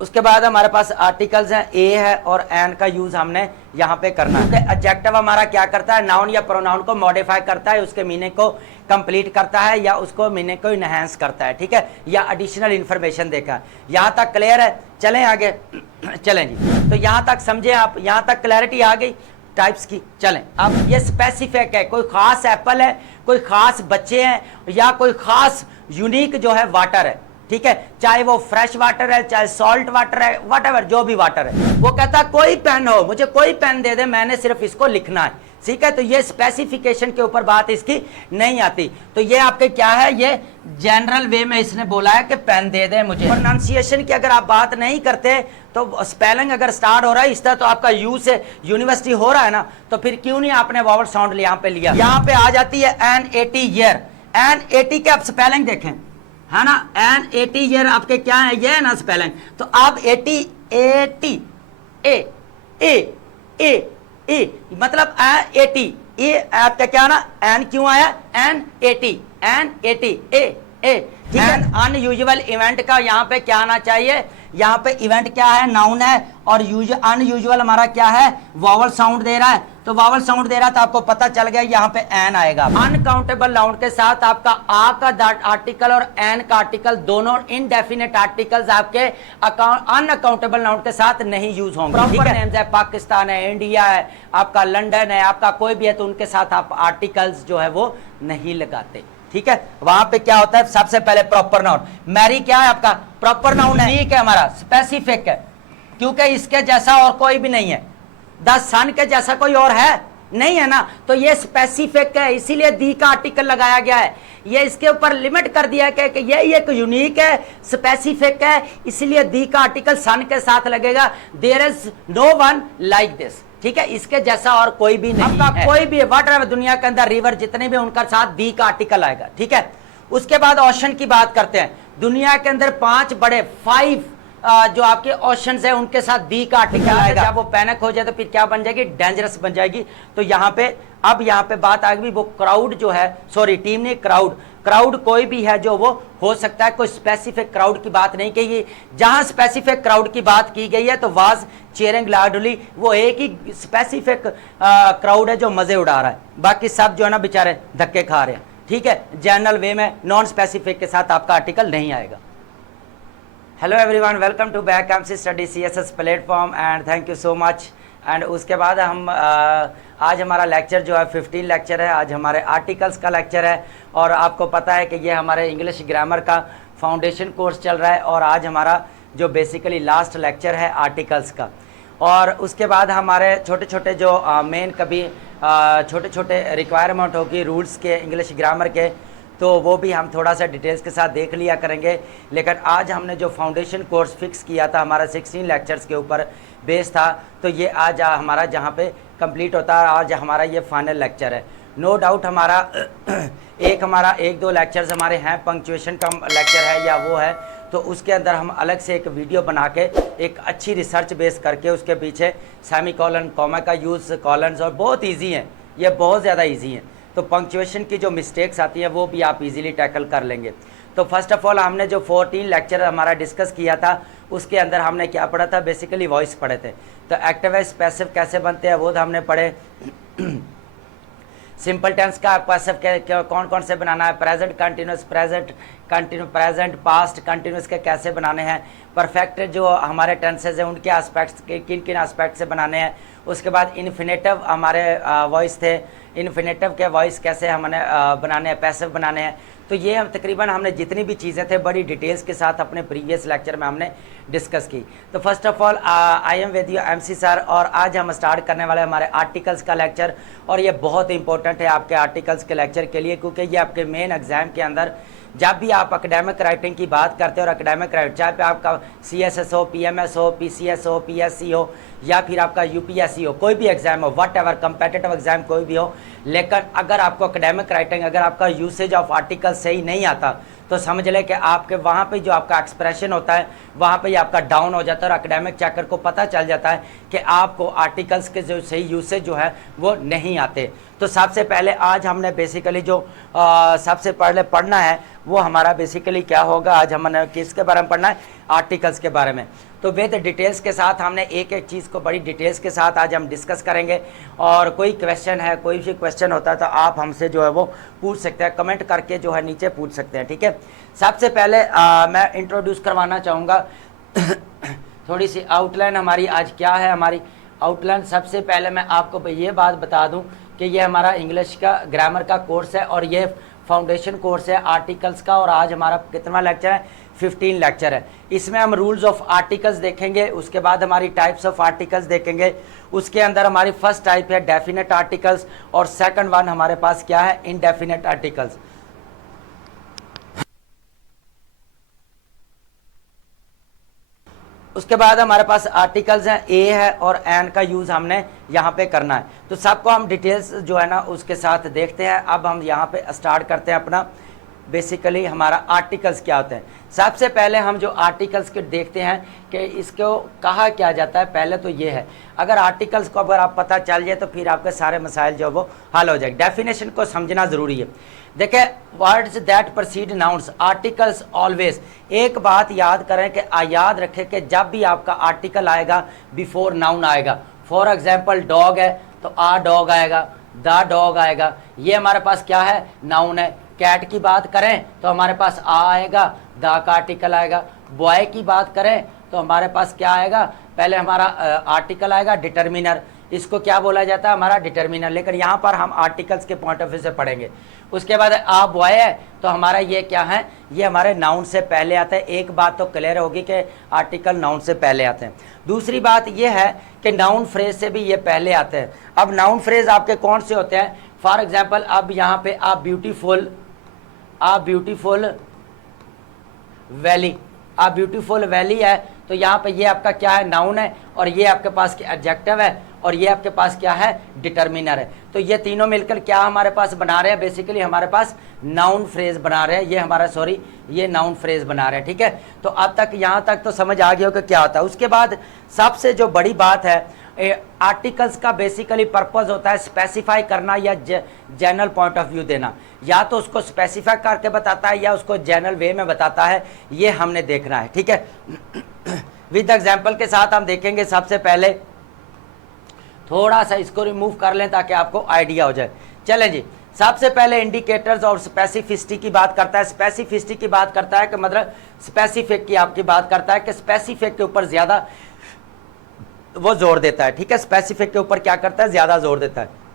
उसके बाद हमारे पास आर्टिकल्स हैं, ए है और एन का यूज हमने यहाँ पे करना है। एडजेक्टिव हमारा क्या करता है, नाउन या प्रोनाउन को मॉडिफाई करता है, उसके मीनिंग को कंप्लीट करता है या उसको मीनिंग को इनहेंस करता है, ठीक है, या एडिशनल इंफॉर्मेशन देकर। यहाँ तक क्लियर है? चलें आगे। चलें जी, तो यहाँ तक समझे आप, यहाँ तक क्लैरिटी आ गई टाइप्स की। चलें, अब ये स्पेसिफिक है, कोई खास एप्पल है, कोई खास बच्चे हैं, या कोई खास यूनिक जो है वाटर है, ठीक है, चाहे वो फ्रेश वाटर है, चाहे सॉल्ट वाटर है, वॉटएवर जो भी वाटर है। वो कहता है कोई पेन हो, मुझे कोई पेन दे दे, मैंने सिर्फ इसको लिखना है, ठीक है। तो ये स्पेसिफिकेशन के ऊपर बात इसकी नहीं आती। तो ये आपके क्या है, ये जनरल वे में इसने बोला है कि पेन दे दे मुझे। प्रोनाउंसिएशन की अगर आप बात नहीं करते, तो स्पेलिंग अगर स्टार्ट हो रहा है इस तरह, तो आपका यू से यूनिवर्सिटी हो रहा है ना, तो फिर क्यों नहीं आपने वावल साउंड यहाँ पे लिया। यहाँ पे आ जाती है NAT ईयर। NAT के आप स्पेलिंग देखें, है ना, NAT ईयर आपके क्या है, ये है ना स्पेलिंग। तो आप 80 80 ए मतलब 80 ए आपका क्या ना, एन क्यों आया, NAT ए, ठीक है। अनयूजुअल इवेंट का यहाँ पे क्या आना चाहिए, यहाँ पे इवेंट क्या है, नाउन है, और अनयूजुअल हमारा क्या है, वावल साउंड दे रहा है। तो वावल साउंड दे रहा है तो आपको पता चल गया यहाँ पे एन आएगा। अनकाउंटेबल नाउन के साथ आपका आ का आर्टिकल और एन का आर्टिकल दोनों इनडेफिनेट आर्टिकल्स आपके अनअकाउंटेबल नाउन के साथ नहीं यूज होंगे। प्रॉपर नेम्स है, पाकिस्तान है, इंडिया है, आपका लंदन है, आपका कोई भी है, तो उनके साथ आप आर्टिकल्स जो है वो नहीं लगाते, ठीक है। वहां पे क्या होता है, सबसे पहले प्रॉपर नाउन। मैरी क्या है आपका, प्रॉपर नाउन है, ठीक है, हमारा स्पेसिफिक है, क्योंकि इसके जैसा और कोई भी नहीं है। द सन के जैसा कोई और है नहीं, है ना, तो ये स्पेसिफिक है, इसीलिए दी का आर्टिकल लगाया गया है। ये इसके ऊपर लिमिट कर दिया है कि ये एक यूनिक है, स्पेसिफिक है, इसलिए दी का आर्टिकल सन के साथ लगेगा। There is no one like this, ठीक है, इसके जैसा और कोई भी नहीं है। कोई भी वाटर दुनिया के अंदर, रिवर जितने भी, उनका साथ दी का आर्टिकल आएगा, ठीक है। उसके बाद ओशन की बात करते हैं। दुनिया के अंदर 5 बड़े 5 जो आपके ओशंस है, उनके साथ दी का आर्टिकल आएगा। जब वो पैनिक हो जाए तो फिर क्या बन जाएगी, डेंजरस बन जाएगी। तो यहाँ पे अब यहाँ पे बात आ गई, वो क्राउड जो है, सॉरी टीम ने क्राउड कोई भी है जो वो हो सकता है, कोई स्पेसिफिक क्राउड की बात नहीं की। जहां स्पेसिफिक क्राउड की बात की गई है तो वाज चीयरिंग लाउडली, वो एक ही स्पेसिफिक क्राउड है जो मजे उड़ा रहा है, बाकी सब जो है ना बेचारे धक्के खा रहे हैं, ठीक है। जनरल वे में नॉन स्पेसिफिक के साथ आपका आर्टिकल नहीं आएगा। Hello everyone, welcome to back MC study CSS platform and thank you so much. And उसके बाद हम आज हमारा लेक्चर जो है 15 लेक्चर है, आज हमारे आर्टिकल्स का लेक्चर है। और आपको पता है कि ये हमारे इंग्लिश ग्रामर का फाउंडेशन कोर्स चल रहा है, और आज हमारा जो बेसिकली लास्ट लेक्चर है आर्टिकल्स का। और उसके बाद हमारे छोटे छोटे जो मेन कभी छोटे छोटे रिक्वायरमेंट होगी रूल्स के, इंग्लिश ग्रामर के, तो वो भी हम थोड़ा सा डिटेल्स के साथ देख लिया करेंगे। लेकिन आज हमने जो फाउंडेशन कोर्स फिक्स किया था, हमारा 16 लेक्चर्स के ऊपर बेस था, तो ये आज हमारा जहाँ पे कंप्लीट होता है, आज हमारा ये फाइनल लेक्चर है। नो डाउट हमारा एक दो लेक्चर्स हमारे हैं, पंक्चुएशन का लेक्चर है या वो है, तो उसके अंदर हम अलग से एक वीडियो बना के एक अच्छी रिसर्च बेस करके उसके पीछे सेमी कॉलन, कॉमा का यूज़, कॉलन्स, और बहुत ईजी हैं, ये बहुत ज़्यादा ईजी हैं। तो पंक्चुएशन की जो मिस्टेक्स आती हैं वो भी आप इजीली टैकल कर लेंगे। तो फर्स्ट ऑफ ऑल हमने जो 14 लेक्चर हमारा डिस्कस किया था, उसके अंदर हमने क्या पढ़ा था, बेसिकली वॉइस पढ़े थे। तो एक्टिव है, पैसिव कैसे बनते हैं वो हमने पढ़े। सिंपल टेंस का पैसिव कौन कौन से बनाना है, present continuous, present past continuous के कैसे बनाने हैं, परफेक्ट जो हमारे टेंसेज हैं उनके एस्पेक्ट्स किन किन एस्पेक्ट से बनाने हैं। उसके बाद इन्फिनेटिव हमारे वॉइस थे, इन्फिनेटिव के वॉइस कैसे हमने बनाने हैं, पैसिव बनाने हैं। तो ये हम तकरीबन हमने जितनी भी चीज़ें थे बड़ी डिटेल्स के साथ अपने प्रीवियस लेक्चर में हमने डिस्कस की। तो first of all I am with you MC sir, और आज हम स्टार्ट करने वाले हमारे आर्टिकल्स का लेक्चर। और ये बहुत इंपॉर्टेंट है आपके आर्टिकल्स के लेक्चर के लिए, क्योंकि ये आपके मेन एग्जाम के अंदर जब भी आप एकेडमिक राइटिंग की बात करते हो, और एकेडमिक राइट चाहे पे आपका CSS हो, PMS हो, PCS हो, PSC हो, या फिर आपका UPSC हो, कोई भी एग्जाम हो, वट एवर कम्पिटिटिव एग्जाम कोई भी हो, लेकिन अगर आपको एकेडमिक राइटिंग, अगर आपका यूसेज ऑफ आर्टिकल सही नहीं आता, तो समझ लें कि आपके वहाँ पे जो आपका एक्सप्रेशन होता है वहाँ पे आपका डाउन हो जाता है, और एकेडमिक चेकर को पता चल जाता है कि आपको आर्टिकल्स के जो सही यूसेज जो है वो नहीं आते। तो सबसे पहले आज हमने बेसिकली जो सबसे पहले पढ़ना है वो हमारा बेसिकली क्या होगा, आज हमने किसके बारे में पढ़ना है, आर्टिकल्स के बारे में। तो विद डिटेल्स के साथ हमने एक एक चीज़ को बड़ी डिटेल्स के साथ आज हम डिस्कस करेंगे। और कोई क्वेश्चन है, कोई भी क्वेश्चन होता है तो आप हमसे जो है वो पूछ सकते हैं, कमेंट करके जो है नीचे पूछ सकते हैं, ठीक है। सबसे पहले मैं इंट्रोड्यूस करवाना चाहूँगा थोड़ी सी आउटलाइन हमारी आज क्या है। हमारी आउटलाइन सबसे पहले मैं आपको ये बात बता दूं कि ये हमारा इंग्लिश का ग्रामर का कोर्स है और ये फाउंडेशन कोर्स है आर्टिकल्स का। और आज हमारा कितना लेक्चर है, 15 लेक्चर है। इसमें हम रूल्स ऑफ आर्टिकल्स देखेंगे, उसके बाद हमारी टाइप्स ऑफ आर्टिकल्स देखेंगे। उसके अंदर हमारी फर्स्ट टाइप है डेफिनेट आर्टिकल्स और सेकंड वन हमारे पास क्या है, इनडेफिनेट आर्टिकल्स। उसके बाद हमारे पास आर्टिकल्स हैं ए है और एन का यूज़ हमने यहाँ पे करना है। तो सबको हम डिटेल्स जो है ना उसके साथ देखते हैं। अब हम यहाँ पे स्टार्ट करते हैं अपना बेसिकली हमारा आर्टिकल्स क्या होते हैं। सबसे पहले हम जो आर्टिकल्स के देखते हैं कि इसको कहा क्या जाता है। पहले तो ये है, अगर आर्टिकल्स को अगर आप पता चल जाए तो फिर आपके सारे मसाइल जो वो हल हो जाएंगे। डेफिनेशन को समझना ज़रूरी है। देखें, words that preceded nouns, articles always. एक बात याद करें कि याद रखें कि जब भी आपका आर्टिकल आएगा बिफोर नाउन आएगा। फॉर एग्जाम्पल डॉग है तो आ डॉग आएगा, द डॉग आएगा, ये हमारे पास क्या है, नाउन है। कैट की बात करें तो हमारे पास आ आएगा, द का आर्टिकल आएगा। बॉय की बात करें तो हमारे पास क्या आएगा, पहले हमारा आर्टिकल आएगा डिटर्मिनर, इसको क्या बोला जाता है, हमारा डिटर्मिनर। लेकिन यहाँ पर हम आर्टिकल्स के पॉइंट ऑफ व्यू से पढ़ेंगे। उसके बाद आ बॉय है तो हमारा ये क्या है, ये हमारे नाउन से पहले आता है। एक बात तो क्लियर होगी कि आर्टिकल नाउन से पहले आते हैं। दूसरी बात ये है कि नाउन फ्रेज से भी ये पहले आते हैं। अब नाउन फ्रेज आपके कौन से होते हैं, फॉर एग्जाम्पल अब यहाँ पे आ ब्यूटीफुल वैली, आ ब्यूटीफुल वैली है तो यहाँ पे ये आपका क्या है, नाउन है, और ये आपके पास एडजेक्टिव है, और ये आपके पास क्या है, डिटर्मिनर है। तो ये तीनों मिलकर क्या हमारे पास बना रहे हैं, बेसिकली हमारे पास नाउन फ्रेज बना रहे हैं। ये हमारा ये नाउन फ्रेज बना रहे हैं, ठीक है। तो अब तक यहाँ तक तो समझ आ गया हो कि क्या होता है। उसके बाद सबसे जो बड़ी बात है, आर्टिकल्स का बेसिकली पर्पस होता है स्पेसिफाई करना या जनरल पॉइंट ऑफ व्यू देना। या तो उसको स्पेसिफाई करके बताता है या उसको जनरल वे में बताता है, ये हमने देखना है, ठीक है। विद एग्जाम्पल के साथ हम देखेंगे। सबसे पहले थोड़ा सा इसको रिमूव कर लें ताकि आपको आइडिया हो जाए। चलें जी, सबसे पहले इंडिकेटर्स और स्पेसिफिसिटी की बात करता है। स्पेसिफिसिटी की बात करता है कि मतलब स्पेसिफिक की आपकी बात करता है कि स्पेसिफिक के ऊपर ज़्यादा वो जोर देता है, ठीक है। स्पेसिफिक के ऊपर क्या करता है, ज़्यादा जोर देता है।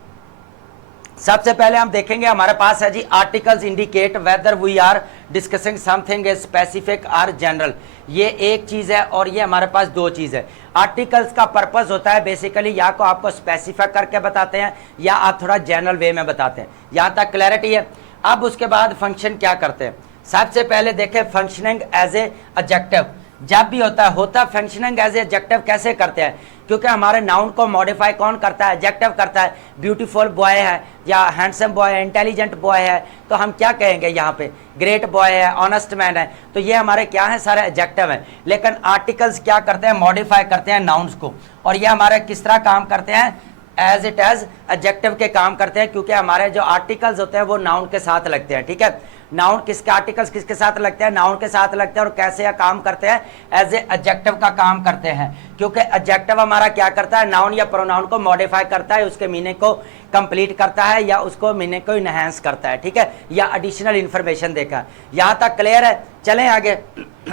सबसे पहले हम देखेंगे हमारे पास है जी, articles indicate whether we are discussing something is specific और जनरल। ये एक चीज़ है और ये हमारे पास दो चीज़ है। आर्टिकल्स का पर्पस होता है बेसिकली या को आपको स्पेसिफाई करके बताते हैं या आप थोड़ा जनरल वे में बताते हैं। यहाँ तक क्लैरिटी है। अब उसके बाद फंक्शन क्या करते हैं, सबसे पहले देखें फंक्शनिंग एज ए एडजेक्टिव। जब भी होता है फंक्शनिंग एज ए एडजेक्टिव कैसे करते हैं, क्योंकि हमारे नाउन को मॉडिफाई कौन करता है, एडजेक्टिव करता है। ब्यूटीफुल बॉय है या हैंडसम बॉय है, इंटेलिजेंट बॉय है, तो हम क्या कहेंगे यहाँ पे, ग्रेट बॉय है, ऑनेस्ट मैन है। तो ये हमारे क्या है, सारे एडजेक्टिव हैं। लेकिन आर्टिकल्स क्या करते हैं, मॉडिफाई करते हैं नाउन्स को, और ये हमारे किस तरह काम करते हैं, एज इट एज एडजेक्टिव के काम करते हैं। क्योंकि हमारे जो आर्टिकल्स होते हैं वो नाउन के साथ लगते हैं, ठीक है। नाउन किसके, आर्टिकल्स किसके साथ लगते हैं, नाउन के साथ लगते हैं। और कैसे काम करते हैं, एज ए एडजेक्टिव का काम करते हैं। क्योंकि एडजेक्टिव हमारा क्या करता है, नाउन या प्रोनाउन को मॉडिफाई करता है, उसके मीनिंग को कंप्लीट करता है या उसको मीनिंग को इनहेंस करता है, ठीक है, या एडिशनल इंफॉर्मेशन देकर। यहाँ तक क्लियर है। चलें आगे।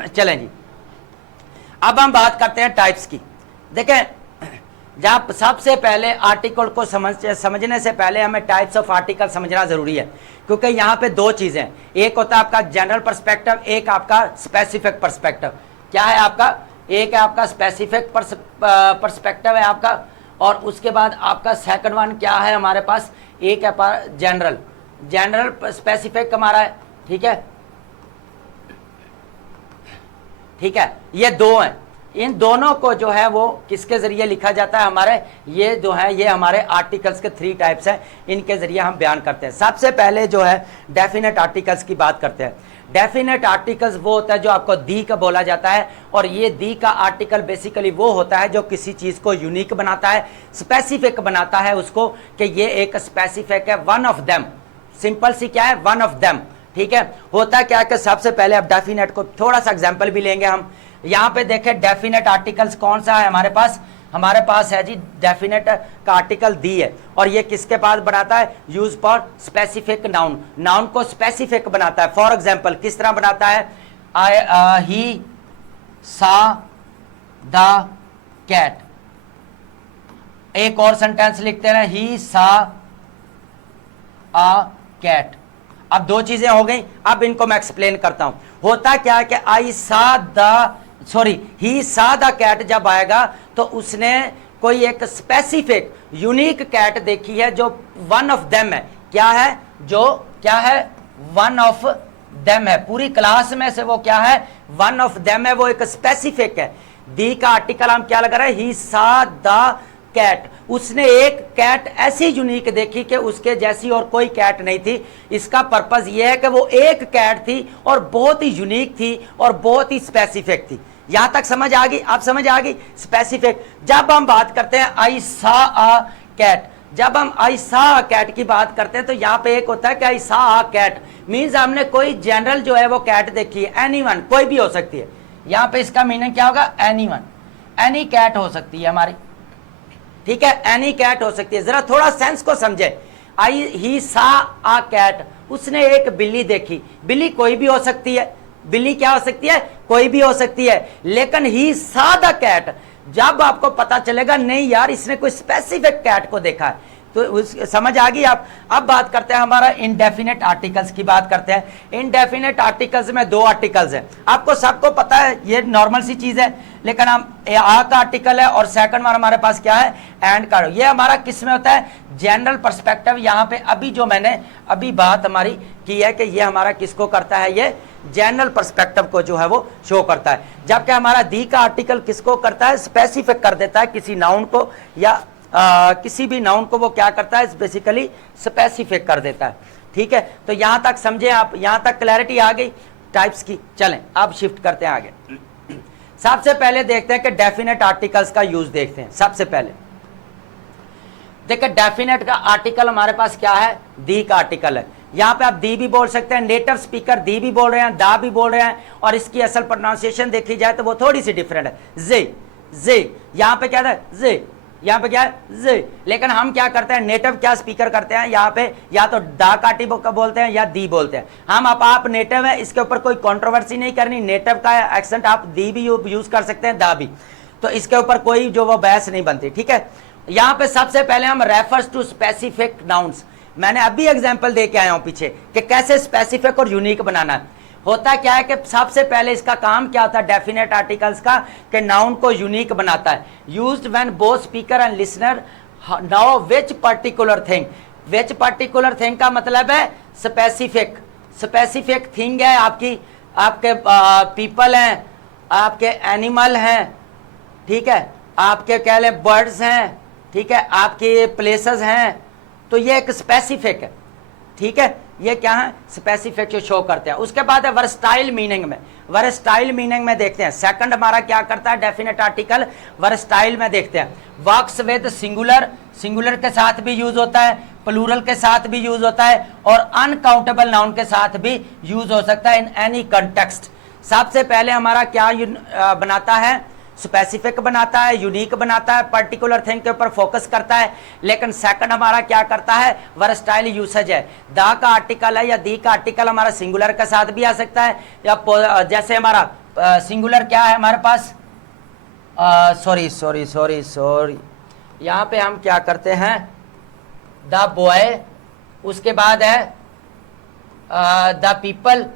चलें जी, अब हम बात करते हैं टाइप्स की। देखें, जहाँ सबसे पहले आर्टिकल को समझने से पहले हमें टाइप्स ऑफ आर्टिकल समझना जरूरी है। क्योंकि यहाँ पे दो चीजें, एक होता है आपका जनरल पर्सपेक्टिव, एक आपका स्पेसिफिक पर्सपेक्टिव। क्या है आपका, एक है आपका स्पेसिफिक पर्सपेक्टिव है आपका, और उसके बाद आपका सेकंड वन क्या है हमारे पास, एक है जनरल स्पेसिफिक हमारा है, ठीक है, ठीक है। ये दो हैं, इन दोनों को जो है वो किसके जरिए लिखा जाता है, हमारे ये जो है ये हमारे आर्टिकल्स के 3 टाइप्स हैं, इनके जरिए हम बयान करते हैं। सबसे पहले जो है डेफिनेट आर्टिकल्स की बात करते हैं। डेफिनेट आर्टिकल्स वो होता है जो आपको दी का बोला जाता है, और ये दी का आर्टिकल बेसिकली वो होता है जो किसी चीज को यूनिक बनाता है, स्पेसिफिक बनाता है उसको, कि ये एक स्पेसिफिक है, वन ऑफ देम। सिंपल सी क्या है, वन ऑफ देम। ठीक है, होता क्या है कि सबसे पहले अब डेफिनेट को थोड़ा सा एग्जांपल भी लेंगे हम। यहां पे देखें डेफिनेट आर्टिकल्स कौन सा है हमारे पास है जी डेफिनेट का आर्टिकल दी है, और ये किसके पास बनाता है, use for specific noun, noun को स्पेसिफिक बनाता है। फॉर एग्जांपल किस तरह बनाता है, ही सा द कैट। एक और सेंटेंस लिखते हैं, ही सा अ कैट। अब दो चीजें हो गई, अब इनको मैं एक्सप्लेन करता हूं। होता क्या है कि ही सा द कैट जब आएगा तो उसने कोई एक स्पेसिफिक यूनिक कैट देखी है जो वन ऑफ देम है। क्या है, जो क्या है, वन ऑफ देम है। पूरी क्लास में से वो क्या है, वन ऑफ देम है, वो एक स्पेसिफिक है। दी का आर्टिकल हम क्या लगा रहे हैं, ही सा द कैट। उसने एक कैट ऐसी यूनिक देखी कि उसके जैसी और कोई कैट नहीं थी। इसका पर्पस यह है कि वो एक कैट थी और बहुत ही यूनिक थी और बहुत ही स्पेसिफिक थी। यहां तक समझ आ गई, आप समझ आ गई। स्पेसिफिक, जब हम बात करते हैं आई सा अ कैट, जब हम आई सा अ कैट की बात करते हैं तो यहां पे एक होता है कि आई सा अ कैट मींस हमने कोई जनरल जो है वो कैट देखी है, एनीवन, कोई भी हो सकती है। यहां पे इसका मीनिंग क्या होगा, एनीवन, एनी कैट हो सकती है हमारी। ठीक है, एनी कैट हो सकती है। जरा थोड़ा सेंस को समझे। आई ही सा अ कैट, उसने एक बिल्ली देखी। बिल्ली कोई भी हो सकती है, बिल्ली क्या हो सकती है, कोई भी हो सकती है। लेकिन ही सा द कैट, जब आपको पता चलेगा नहीं यार इसने कोई स्पेसिफिक कैट को देखा है, तो समझ आ गई आप। अब बात करते हैं हमारा इनडेफिनेट आर्टिकल्स की बात करते हैं। इनडेफिनेट आर्टिकल्स में दो आर्टिकल्स हैं, आपको सबको पता है, ये नॉर्मल सी चीज है। लेकिन हम आ का आर्टिकल है और सेकंड में हमारे पास क्या है, एंड का। ये हमारा किस में होता है, जनरल पर्सपेक्टिव। यहाँ पे अभी जो मैंने अभी बात हमारी की है कि ये हमारा किसको करता है, ये जनरल पर्सपेक्टिव को जो है वो शो करता है। जबकि हमारा दी का आर्टिकल किसको करता है, स्पेसिफिक कर देता है किसी नाउन को, या किसी भी नाउन को वो क्या करता है, बेसिकली स्पेसिफिक कर देता है। ठीक है, तो यहां तक समझे आप, यहां तक क्लैरिटी आ गई टाइप्स की। चलें अब शिफ्ट करते हैं आगे। सबसे पहले देखते हैं कि डेफिनेट आर्टिकल्स का यूज देखते हैं। सबसे पहले देखिए डेफिनेट का आर्टिकल हमारे पास क्या है, दी का आर्टिकल है। यहां पे आप दी भी बोल सकते हैं, नेटिव स्पीकर दी भी बोल रहे हैं, दा भी बोल रहे हैं, और इसकी असल प्रोनाउंसिएशन देखी जाए तो वो थोड़ी सी डिफरेंट है। जे जे, यहां पे क्या है, जे, यहाँ पे क्या है, जे। लेकिन हम क्या करते हैं, नेटिव क्या स्पीकर करते हैं, यहाँ पे या तो दा काटी बोलते हैं या दी बोलते हैं। हम आप नेटिव है, इसके ऊपर कोई कंट्रोवर्सी नहीं करनी। नेटिव का एक्सेंट आप दी भी यूज कर सकते हैं, दा भी, तो इसके ऊपर कोई जो वो बहस नहीं बनती। ठीक है, यहाँ पे सबसे पहले हम रेफर्स टू स्पेसिफिक नाउन्स, मैंने अभी एग्जाम्पल दे के आया हूं पीछे कि कैसे स्पेसिफिक और यूनिक बनाना है। होता क्या है कि सबसे पहले इसका काम क्या होता है डेफिनेट आर्टिकल्स का, कि नाउन को यूनिक बनाता है। Used when both speaker and listener know which particular thing, which particular thing का मतलब है स्पेसिफिक, स्पेसिफिक थिंग है आपकी, आपके पीपल हैं, आपके एनिमल हैं, ठीक है, आपके कह लें बर्ड्स हैं, ठीक है, आपके प्लेसेस हैं, तो ये एक स्पेसिफिक है। ठीक है, ये क्या है, स्पेसिफिक जो शो करते हैं। उसके बाद है वर्सटाइल मीनिंग में, वर्सटाइल मीनिंग में देखते हैं। सेकंड हमारा क्या करता है डेफिनेट आर्टिकल, वर्सटाइल में देखते हैं। वर्क्स विद सिंगुलर, सिंगुलर के साथ भी यूज होता है, प्लूरल के साथ भी यूज होता है, और अनकाउंटेबल नाउन के साथ भी यूज हो सकता है इन एनी कंटेक्स्ट। सबसे पहले हमारा क्या बनाता है, स्पेसिफिक बनाता है, यूनिक बनाता है, पर्टिकुलर थिंग के ऊपर फोकस करता है। लेकिन सेकंड हमारा क्या करता है, वर्सटाइल यूसेज है। दा का आर्टिकल है या दी का आर्टिकल हमारा सिंगुलर के साथ भी आ सकता है, या जैसे हमारा सिंगुलर क्या है हमारे पास, सॉरी यहाँ पे हम क्या करते हैं, द बॉय, उसके बाद है द पीपल,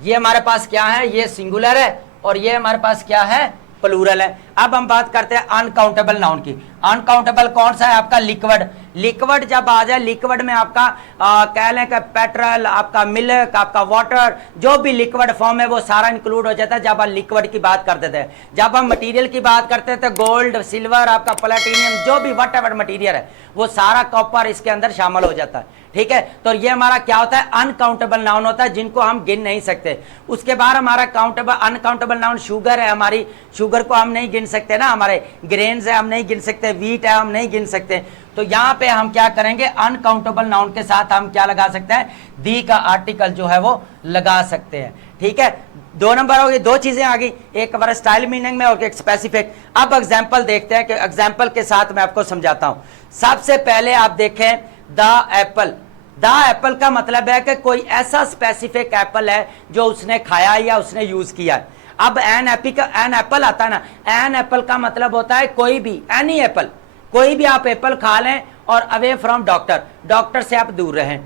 ये हमारे पास क्या है, ये सिंगुलर है, और ये हमारे पास क्या है, प्लूरल है। अब हम बात करते हैं अनकाउंटेबल नाउन की। अनकाउंटेबल कौन सा है आपका? लिक्विड। लिक्विड जब आ जाए, लिक्विड में आपका कह लें कि पेट्रोल, आपका मिल्क, आपका वाटर, जो भी लिक्विड फॉर्म है वो सारा इंक्लूड हो जाता है जब हम लिक्विड की बात करते थे। जब हम मटेरियल की बात करते थे, गोल्ड, सिल्वर, आपका प्लेटिनियम, जो भी वट एवर मटीरियल है वो सारा कॉपर इसके अंदर शामिल हो जाता है। ठीक है, तो ये हमारा क्या होता है? अनकाउंटेबल नाउन होता है, जिनको हम गिन नहीं सकते। उसके बाद हमारा काउंटेबल अनकाउंटेबल नाउन शुगर है, हमारी शुगर को हम नहीं गिन सकते ना, हमारे ग्रेन्स है हम नहीं गिन सकते, वीट है हम नहीं गिन सकते। तो यहाँ पे हम क्या करेंगे? अनकाउंटेबल नाउन के साथ हम क्या लगा सकते हैं? दी का आर्टिकल जो है वो लगा सकते हैं। ठीक है, 2 नंबर हो गई, 2 चीजें आ गई, एक वर्सटाइल मीनिंग में और एक स्पेसिफिक। अब एग्जाम्पल देखते हैं कि एग्जाम्पल के साथ मैं आपको समझाता हूं। सबसे पहले आप देखें द एप्पल। द एप्पल का मतलब है कि कोई ऐसा स्पेसिफिक एप्पल है जो उसने खाया या उसने यूज किया है। अब एन एप्पल आता है ना, एन एप्पल का मतलब होता है कोई भी, एनी एप्पल, कोई भी आप एप्पल खा लें और अवे फ्रॉम डॉक्टर, डॉक्टर से आप दूर रहें।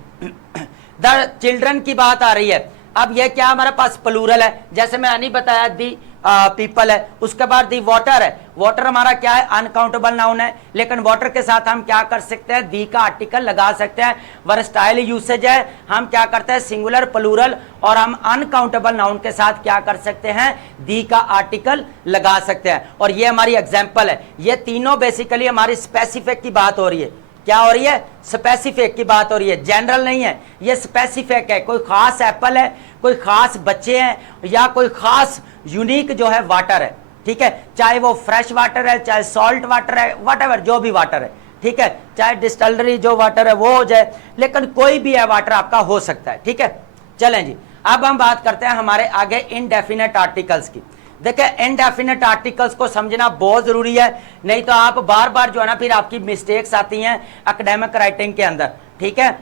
द चिल्ड्रन की बात आ रही है। अब ये क्या हमारे पास प्लूरल है, जैसे मैं नहीं बताया दी पीपल है, उसके बाद दी वाटर है। वाटर हमारा क्या है? अनकाउंटेबल नाउन है, लेकिन वाटर के साथ हम क्या कर सकते हैं? दी का आर्टिकल लगा सकते हैं। वर्सटाइल यूसेज है, हम क्या करते हैं? सिंगुलर, प्लूरल, और हम अनकाउंटेबल नाउन के साथ क्या कर सकते हैं? दी का आर्टिकल लगा सकते हैं। और ये हमारी एग्जाम्पल है। ये तीनों बेसिकली हमारी स्पेसिफिक की बात हो रही है। क्या हो रही है? स्पेसिफिक की बात हो रही है, जनरल नहीं है, ये स्पेसिफिक है। कोई खास एप्पल है, कोई खास बच्चे हैं, या कोई खास यूनिक जो है वाटर है। ठीक है, चाहे वो फ्रेश वाटर है, चाहे सॉल्ट वाटर है, वट जो भी वाटर है। ठीक है, चाहे डिस्टिलरी जो वाटर है वो हो जाए, लेकिन कोई भी है वाटर आपका हो सकता है। ठीक है, चलें जी, अब हम बात करते हैं हमारे आगे इनडेफिनेट आर्टिकल्स की। देखिए, इनडेफिनेट आर्टिकल्स को समझना बहुत जरूरी है, नहीं तो आप बार बार जो है ना फिर आपकी मिस्टेक्स आती हैं एकेडमिक राइटिंग के अंदर। ठीक है,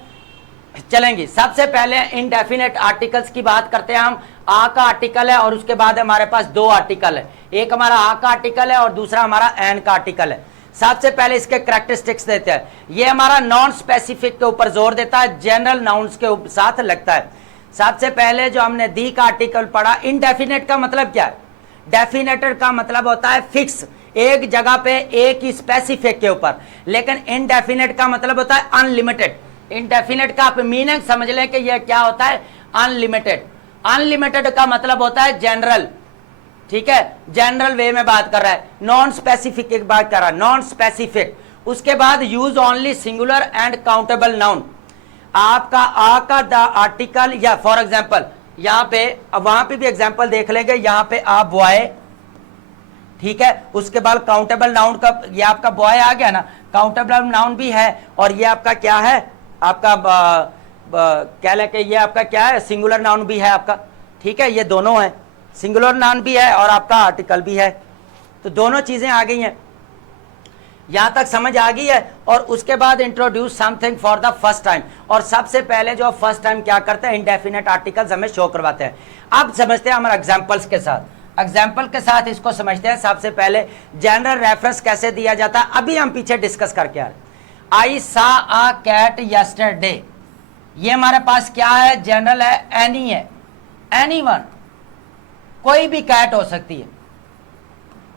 चलेंगे। सबसे पहले इनडेफिनेट आर्टिकल्स की बात करते हैं हम। आ का आर्टिकल है और उसके बाद हमारे पास 2 आर्टिकल है, एक हमारा आ का आर्टिकल है और दूसरा हमारा एन का आर्टिकल है। सबसे पहले इसके कैरेक्टरिस्टिक्स देते हैं। ये हमारा नॉन स्पेसिफिक के ऊपर जोर देता है, जनरल नाउन्स के साथ लगता है। सबसे पहले जो हमने दी का आर्टिकल पढ़ा, इनडेफिनेट का मतलब क्या है? डेफिनेटर का मतलब होता है फिक्स, एक जगह पे एक ही स्पेसिफिक के ऊपर, लेकिन इनडेफिनेट का मतलब होता है अनलिमिटेड। इनडेफिनेट का आप मीनिंग समझ लें कि यह क्या होता है? अनलिमिटेड। अनलिमिटेड का मतलब होता है जनरल। ठीक है, जनरल वे में बात कर रहा है, नॉन स्पेसिफिक की बात कर रहा है, नॉन स्पेसिफिक। उसके बाद use only singular and countable noun. आपका आ का द आर्टिकल, या फॉर एग्जाम्पल यहां पे, अब वहां पे भी एग्जाम्पल देख लेंगे, यहां पे आ बॉय, ठीक है, उसके बाद काउंटेबल नाउन का, ये आपका बॉय आ गया ना, काउंटेबल नाउन भी है, और ये आपका क्या है? आपका क्या लेके, ये आपका क्या है? सिंगुलर नाउन भी है आपका। ठीक है, ये दोनों है, सिंगुलर नाउन भी है और आपका आर्टिकल भी है, तो दोनों चीजें आ गई हैं। यहां तक समझ आ गई है। और उसके बाद introduce something for the first time, और सबसे पहले जो फर्स्ट टाइम क्या करते हैं? इंडेफिनेट आर्टिकल्स हमें शो करवाते हैं। अब समझते हैं हमारे एग्जांपल्स के साथ। एग्जाम्पल के साथ इसको समझते हैं। सबसे पहले जनरल रेफरेंस कैसे दिया जाता है, अभी हम पीछे डिस्कस करके आ रहे। आई सा अ कैट यस्टरडे, ये हमारे पास क्या है? जनरल है, एनी है, एनीवन, कोई भी कैट हो सकती है,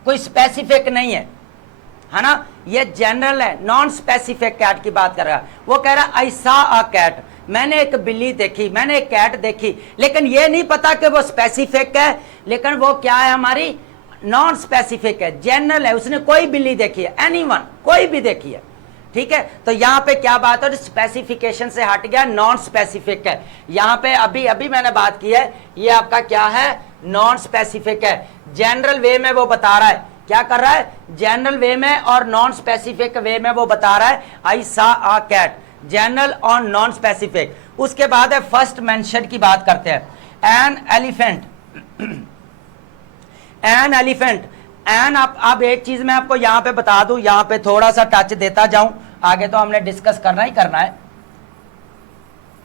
कोई स्पेसिफिक नहीं है ना, ये जनरल है। नॉन स्पेसिफिक कैट की बात कर रहा है। वो कह रहा है आई सा अ कैट, मैंने एक बिल्ली देखी, मैंने एक कैट देखी, लेकिन ये नहीं पता कि वो स्पेसिफिक है, लेकिन वो क्या है? हमारी नॉन स्पेसिफिक है, जनरल है, उसने कोई बिल्ली देखी है, एनीवन, कोई भी देखी है। ठीक है, तो यहां पे क्या बात है? स्पेसिफिकेशन से हट गया, नॉन स्पेसिफिक है। यहां पे अभी अभी मैंने बात की है, ये आपका क्या है? नॉन स्पेसिफिक है। जनरल वे में वो बता रहा है, क्या कर रहा है? जनरल वे में और नॉन स्पेसिफिक वे में वो बता रहा है I saw a cat, general और नॉन स्पेसिफिक। उसके बाद है फर्स्ट मेंशन की बात करते हैं। An elephant, an elephant, an आप एक चीज मैं आपको यहां पे बता दूं, यहां पे थोड़ा सा टच देता जाऊं, आगे तो हमने डिस्कस करना ही करना है।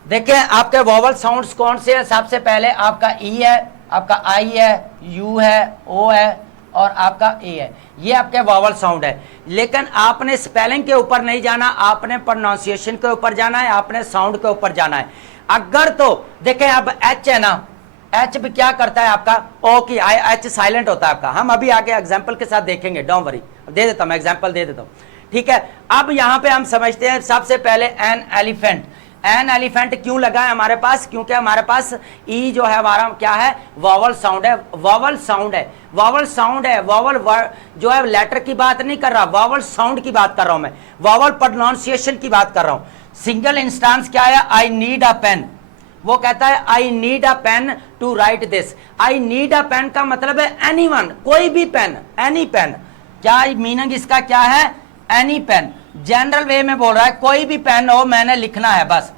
देखिए आपके वोवल साउंड्स कौन से हैं? सबसे पहले आपका ई है, आपका आई है, यू है, ओ है और आपका ए है, ये आपके वोवल साउंड है। लेकिन आपने स्पेलिंग के ऊपर नहीं जाना, आपने प्रोनाउंसिएशन के ऊपर जाना है, आपने साउंड के ऊपर जाना है। अगर तो देखें अब एच है ना, एच भी क्या करता है आपका? ओ की एच साइलेंट होता है आपका। हम अभी आगे एग्जाम्पल के साथ देखेंगे, डोंट वरी, दे देता हूं, एग्जाम्पल दे देता हूं। ठीक है। अब यहां पे हम समझते हैं सबसे पहले एन एलिफेंट। एन एलिफेंट क्यों लगा है हमारे पास? क्योंकि हमारे पास ई जो है हमारा क्या है? वॉवल साउंड है। वॉवल साउंड है, वॉवल साउंड है। वॉवल जो है लेटर की बात नहीं कर रहा, वॉवल साउंड की बात कर रहा हूं मैं, वॉवल प्रोनाउंसिएशन की बात कर रहा हूं। सिंगल इंस्टांस क्या है? I need a pen. वो कहता है I need a pen to write this. I need a pen का मतलब है एनीवन, कोई भी पेन, एनी पेन। क्या मीनिंग इसका क्या है? Any pen. जनरल वे में बोल रहा है कोई भी पेन हो, मैंने लिखना है बस।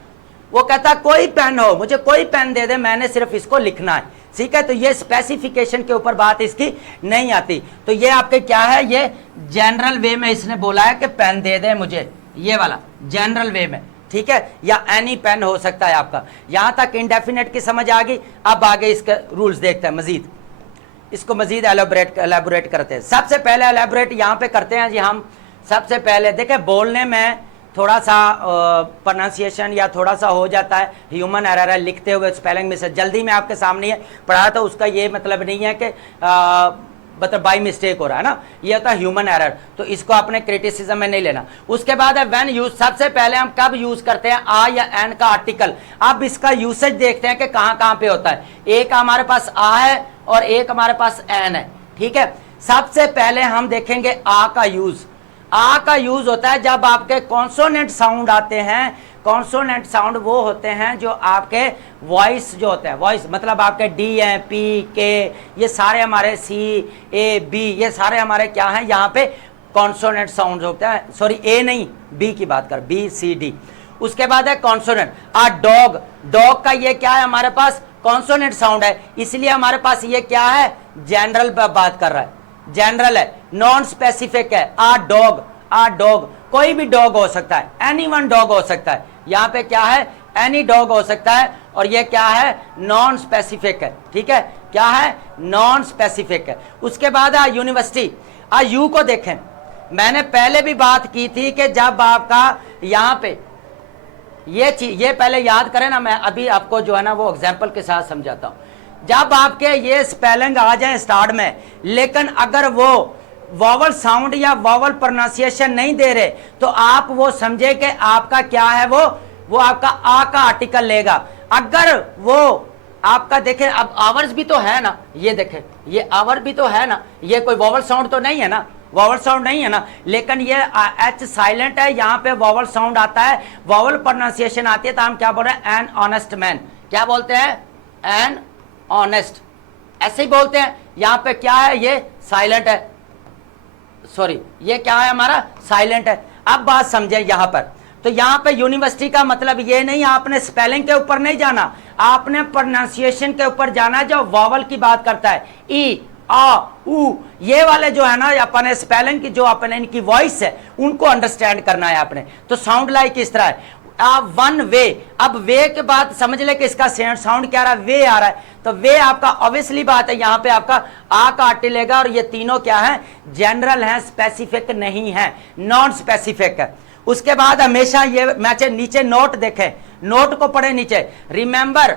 वो कहता है कोई पेन हो, मुझे कोई पेन दे दे, मैंने सिर्फ इसको लिखना है। ठीक है, तो ये स्पेसिफिकेशन के ऊपर बात इसकी नहीं आती। तो ये आपके क्या है? ये जनरल वे में इसने बोला है कि पेन दे दे मुझे, ये वाला जनरल वे में। ठीक है, या एनी पेन हो सकता है आपका। यहां तक इंडेफिनेट की समझ आ गई। अब आगे इसके रूल्स देखते हैं मजीद, इसको मजीद एलेबोरेट करते हैं। सबसे पहले एलेबोरेट यहां पे करते हैं जी हम। सबसे पहले देखें, बोलने में थोड़ा सा प्रोनाउंसिएशन या थोड़ा सा हो जाता है, ह्यूमन एरर है, लिखते हुए स्पेलिंग में से जल्दी में आपके सामने है पढ़ा, तो उसका ये मतलब नहीं है कि मतलब बाई मिस्टेक हो रहा है ना, ये होता है ह्यूमन एरर। तो इसको आपने क्रिटिसिज्म में नहीं लेना। उसके बाद है व्हेन यूज। सबसे पहले हम कब यूज करते हैं? आ या एन का आर्टिकल। अब इसका यूसेज देखते हैं कि कहां कहां पे होता है। एक हमारे पास आ है और एक हमारे पास एन है। ठीक है, सबसे पहले हम देखेंगे आ का यूज। आ का यूज होता है जब आपके कॉन्सोनेंट साउंड आते हैं। कॉन्सोनेंट साउंड वो होते हैं जो आपके वॉइस जो होते हैं, वॉइस मतलब आपके डी है, पी, के, ये सारे हमारे सी, ए, बी, ये सारे हमारे क्या हैं? यहाँ पे कॉन्सोनेंट साउंड होते हैं। सॉरी, ए नहीं, बी की बात कर, बी, सी, डी। उसके बाद है कॉन्सोनेंट। आ डॉग, डॉग का ये क्या है? हमारे पास कॉन्सोनेंट साउंड है, इसलिए हमारे पास ये क्या है? जनरल बात कर रहा है, जनरल है, नॉन स्पेसिफिक है। आ डॉग, आ डॉग, कोई भी डॉग हो सकता है, एनी वन डॉग हो सकता है। यहाँ पे क्या है? एनी डॉग हो सकता है। और ये क्या है? नॉन स्पेसिफिक है। ठीक है, क्या है? नॉन स्पेसिफिक है। उसके बाद आ यूनिवर्सिटी। आ यू को देखें, मैंने पहले भी बात की थी कि जब आपका यहाँ पे ये चीज, ये पहले याद करें ना, मैं अभी आपको जो है ना वो एग्जाम्पल के साथ समझाता हूं। जब आपके ये स्पेलिंग आ जाए स्टार्ट में, लेकिन अगर वो वॉवल साउंड या वॉवल प्रोनाउंसिएशन नहीं दे रहे, तो आप वो समझे कि आपका क्या है? वो आपका आ का आर्टिकल लेगा। अगर वो आपका देखें, अब आवर्स भी तो है ना, ये देखें, ये आवर भी तो है ना, ये कोई वॉवल साउंड तो नहीं है ना, वॉवल साउंड नहीं है ना, लेकिन ये एच साइलेंट है, यहाँ पे वॉवल साउंड आता है, वॉवल प्रोनाउंसिएशन आती है, तो हम क्या बोल रहे हैं? An honest man. क्या बोलते हैं? एन ऑनेस्ट, ऐसे ही बोलते हैं। यहाँ पे क्या है? ये साइलेंट है, सॉरी, ये क्या है? हमारा साइलेंट है। अब बात समझे यहां पर, तो यहां पे यूनिवर्सिटी का मतलब ये नहीं, आपने स्पेलिंग के ऊपर नहीं जाना, आपने प्रोनाउंसिएशन के ऊपर जाना, जो वॉवल की बात करता है। ई, आ, उ, ये वाले जो है ना अपने स्पेलिंग की, जो अपने इनकी वॉइस है, उनको अंडरस्टैंड करना है आपने। तो साउंड लाइक इस तरह है, वन वे। अब वे के बाद समझ ले कि इसका साउंड क्या आ रहा है? वे आ रहा है। तो वे आपका ऑब्वियसली बात है, यहां पे आपका आ का आर्टिकल लेगा। और ये तीनों क्या है? जनरल है, स्पेसिफिक नहीं है, नॉन स्पेसिफिक है। उसके बाद हमेशा ये मैच नीचे नोट देखें, नोट को पढ़े नीचे। Remember,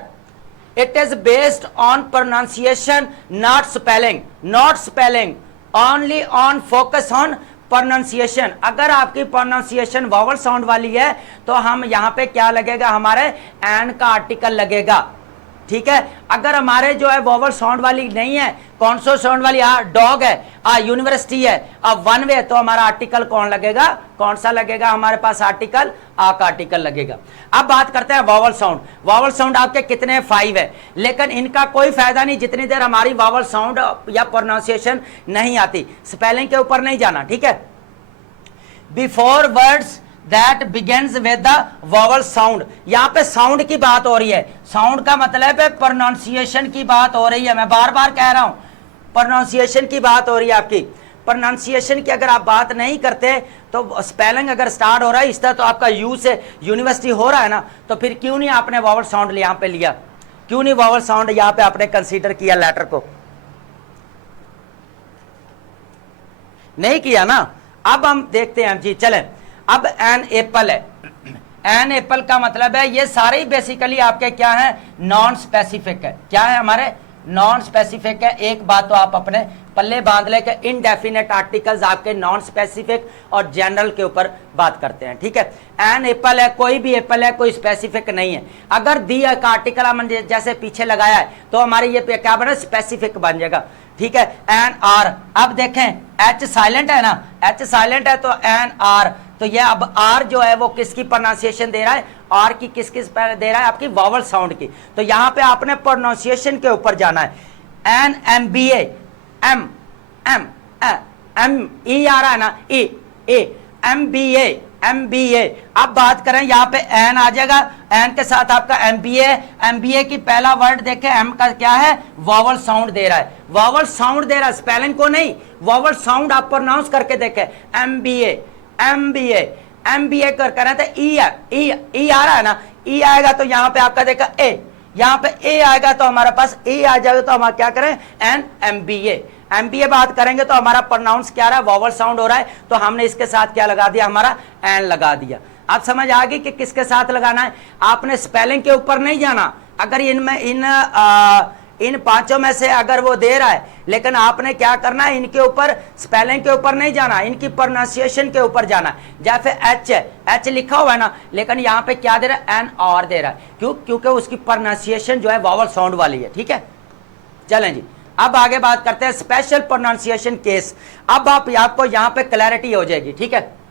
it is based on pronunciation, not spelling, not spelling, only on focus on pronunciation. अगर आपकी प्रोनाउंसिएशन वॉवल साउंड वाली है, तो हम यहां पे क्या लगेगा? हमारे एन का आर्टिकल लगेगा। ठीक है, अगर हमारे जो है वॉवल साउंड वाली नहीं है, कॉन्सो साउंड वाली, डॉग है, यूनिवर्सिटी है, वन वे, तो हमारा आर्टिकल कौन लगेगा? कौन सा लगेगा हमारे पास आर्टिकल? आ का आर्टिकल लगेगा। अब बात करते हैं वॉवल साउंड। वॉवल साउंड आपके कितने? 5 है, लेकिन इनका कोई फायदा नहीं जितनी देर हमारी वॉवल साउंड या प्रोनाउंसिएशन नहीं आती। स्पेलिंग के ऊपर नहीं जाना। ठीक है, before words that begins with the vowel sound. यहां पे साउंड की बात हो रही है, साउंड का मतलब है प्रोनाउंसिएशन की बात हो रही है। मैं बार बार कह रहा हूं, प्रोनाउंसिएशन की बात हो रही है आपकी। प्रोनाउंसिएशन की अगर आप बात नहीं करते, तो स्पेलिंग अगर स्टार्ट हो रहा है इस तरह, तो आपका यू से यूनिवर्सिटी हो रहा है ना, तो फिर क्यों नहीं आपने वॉवल साउंड यहां पे लिया? क्यों नहीं वॉवल साउंड यहां पे आपने कंसीडर किया? लेटर को नहीं किया ना। अब हम देखते हैं जी, चलें। अब एन एप्पल है, एन एप्पल का मतलब है ये सारे ही बेसिकली आपके क्या है? नॉन स्पेसिफिक है। क्या है? हमारे नॉन स्पेसिफिक है। एक बात तो आप अपने पल्ले बांध ले के इनडेफिनेट आर्टिकल्स आपके नॉन स्पेसिफिक और जनरल के ऊपर बात करते हैं, ठीक है। एन एप्पल है, कोई भी एप्पल है, कोई स्पेसिफिक नहीं है। अगर दी एक आर्टिकल हम जैसे पीछे लगाया है तो हमारे ये क्या बना, स्पेसिफिक बन जाएगा, ठीक है। एन आर, अब देखें एच साइलेंट है ना, एच साइलेंट है तो एन आर, तो ये अब आर जो है वो किसकी प्रोनाउंसिएशन दे रहा है, आर की किस किस पर दे रहा है, आपकी वॉवल साउंड की। तो यहां पे आपने प्रोनाउंसिएशन के ऊपर जाना है। N M B M M M E आ रहा है ना, ई ए एम बी ए। अब बात करें यहाँ पे एन आ जाएगा, एन के साथ आपका एमबीए की पहला वर्ड देखें, एम का क्या है, वॉवल साउंड दे रहा है, वॉवल साउंड दे रहा है, स्पेलिंग को नहीं, वॉवल साउंड आप प्रोनाउंस करके देखें। एमबीए कर रहे थे, ई आ रहा है ना, ई आएगा तो यहाँ पे आपका देखा ए, यहाँ पे ए आएगा तो हमारे पास ए आ जाएगा, तो हम क्या करें, एन एमबीए बात करेंगे तो हमारा प्रोनाउंस क्या रहा है, वॉवल साउंड हो रहा है, तो हमने इसके साथ क्या लगा दिया, हमारा एन लगा दिया। आप समझ आ गई कि किसके साथ लगाना है, आपने स्पेलिंग के ऊपर नहीं जाना। अगर इन पांचों में से अगर वो दे रहा है, लेकिन आपने क्या करना है, इनके ऊपर स्पेलिंग के ऊपर नहीं जाना, इनकी प्रोनाउंसिएशन के ऊपर जाना है। जैसे एच है, एच लिखा हुआ है ना, लेकिन यहाँ पे क्या दे रहा है, एन आर दे रहा है, क्यों, क्योंकि उसकी प्रोनाउंसिएशन जो है वॉवल साउंड वाली है, ठीक है। चलें जी, अब आगे बात करते हैं स्पेशल प्रोनाउंसिएशन केस। अब आपको यहाँ पे क्लैरिटी हो जाएगी, ठीक है।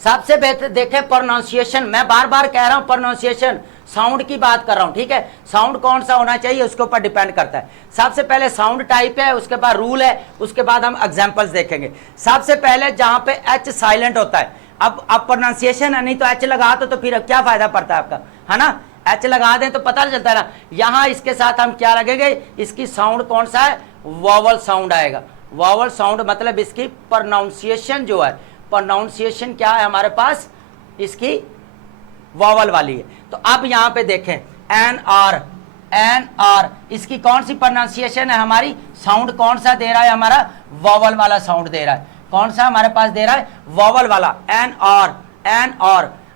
सबसे बेहतर देखें प्रोनाउंसिएशन, मैं बार बार कह रहा हूं प्रोनाउंसिएशन, साउंड की बात कर रहा हूं, ठीक है। साउंड कौन सा होना चाहिए उसके ऊपर डिपेंड करता है। सबसे पहले साउंड टाइप है, उसके बाद रूल है, उसके बाद हम एग्जांपल्स देखेंगे। सबसे पहले जहां पे एच साइलेंट होता है, अब प्रोनाउंसिएशन है, नहीं तो एच लगा तो फिर अब क्या फायदा पड़ता है आपका, है ना। एच लगा दें तो पता चलता है ना, यहां इसके साथ हम क्या लगेंगे, इसकी साउंड कौन सा है, वॉवल साउंड आएगा। वॉवल साउंड मतलब इसकी प्रोनाउंसिएशन जो है, प्रोनाउंसिएशन क्या है हमारे पास, इसकी वॉवल वाली है। तो अब यहां पे देखें एन आर, इसकी कौन सी प्रोनाउंसिएशन है हमारी, साउंड कौन सा दे रहा है हमारा, वॉवल वाला साउंड दे रहा है। कौन सा हमारे पास दे रहा है, वॉवल वाला, एन आर।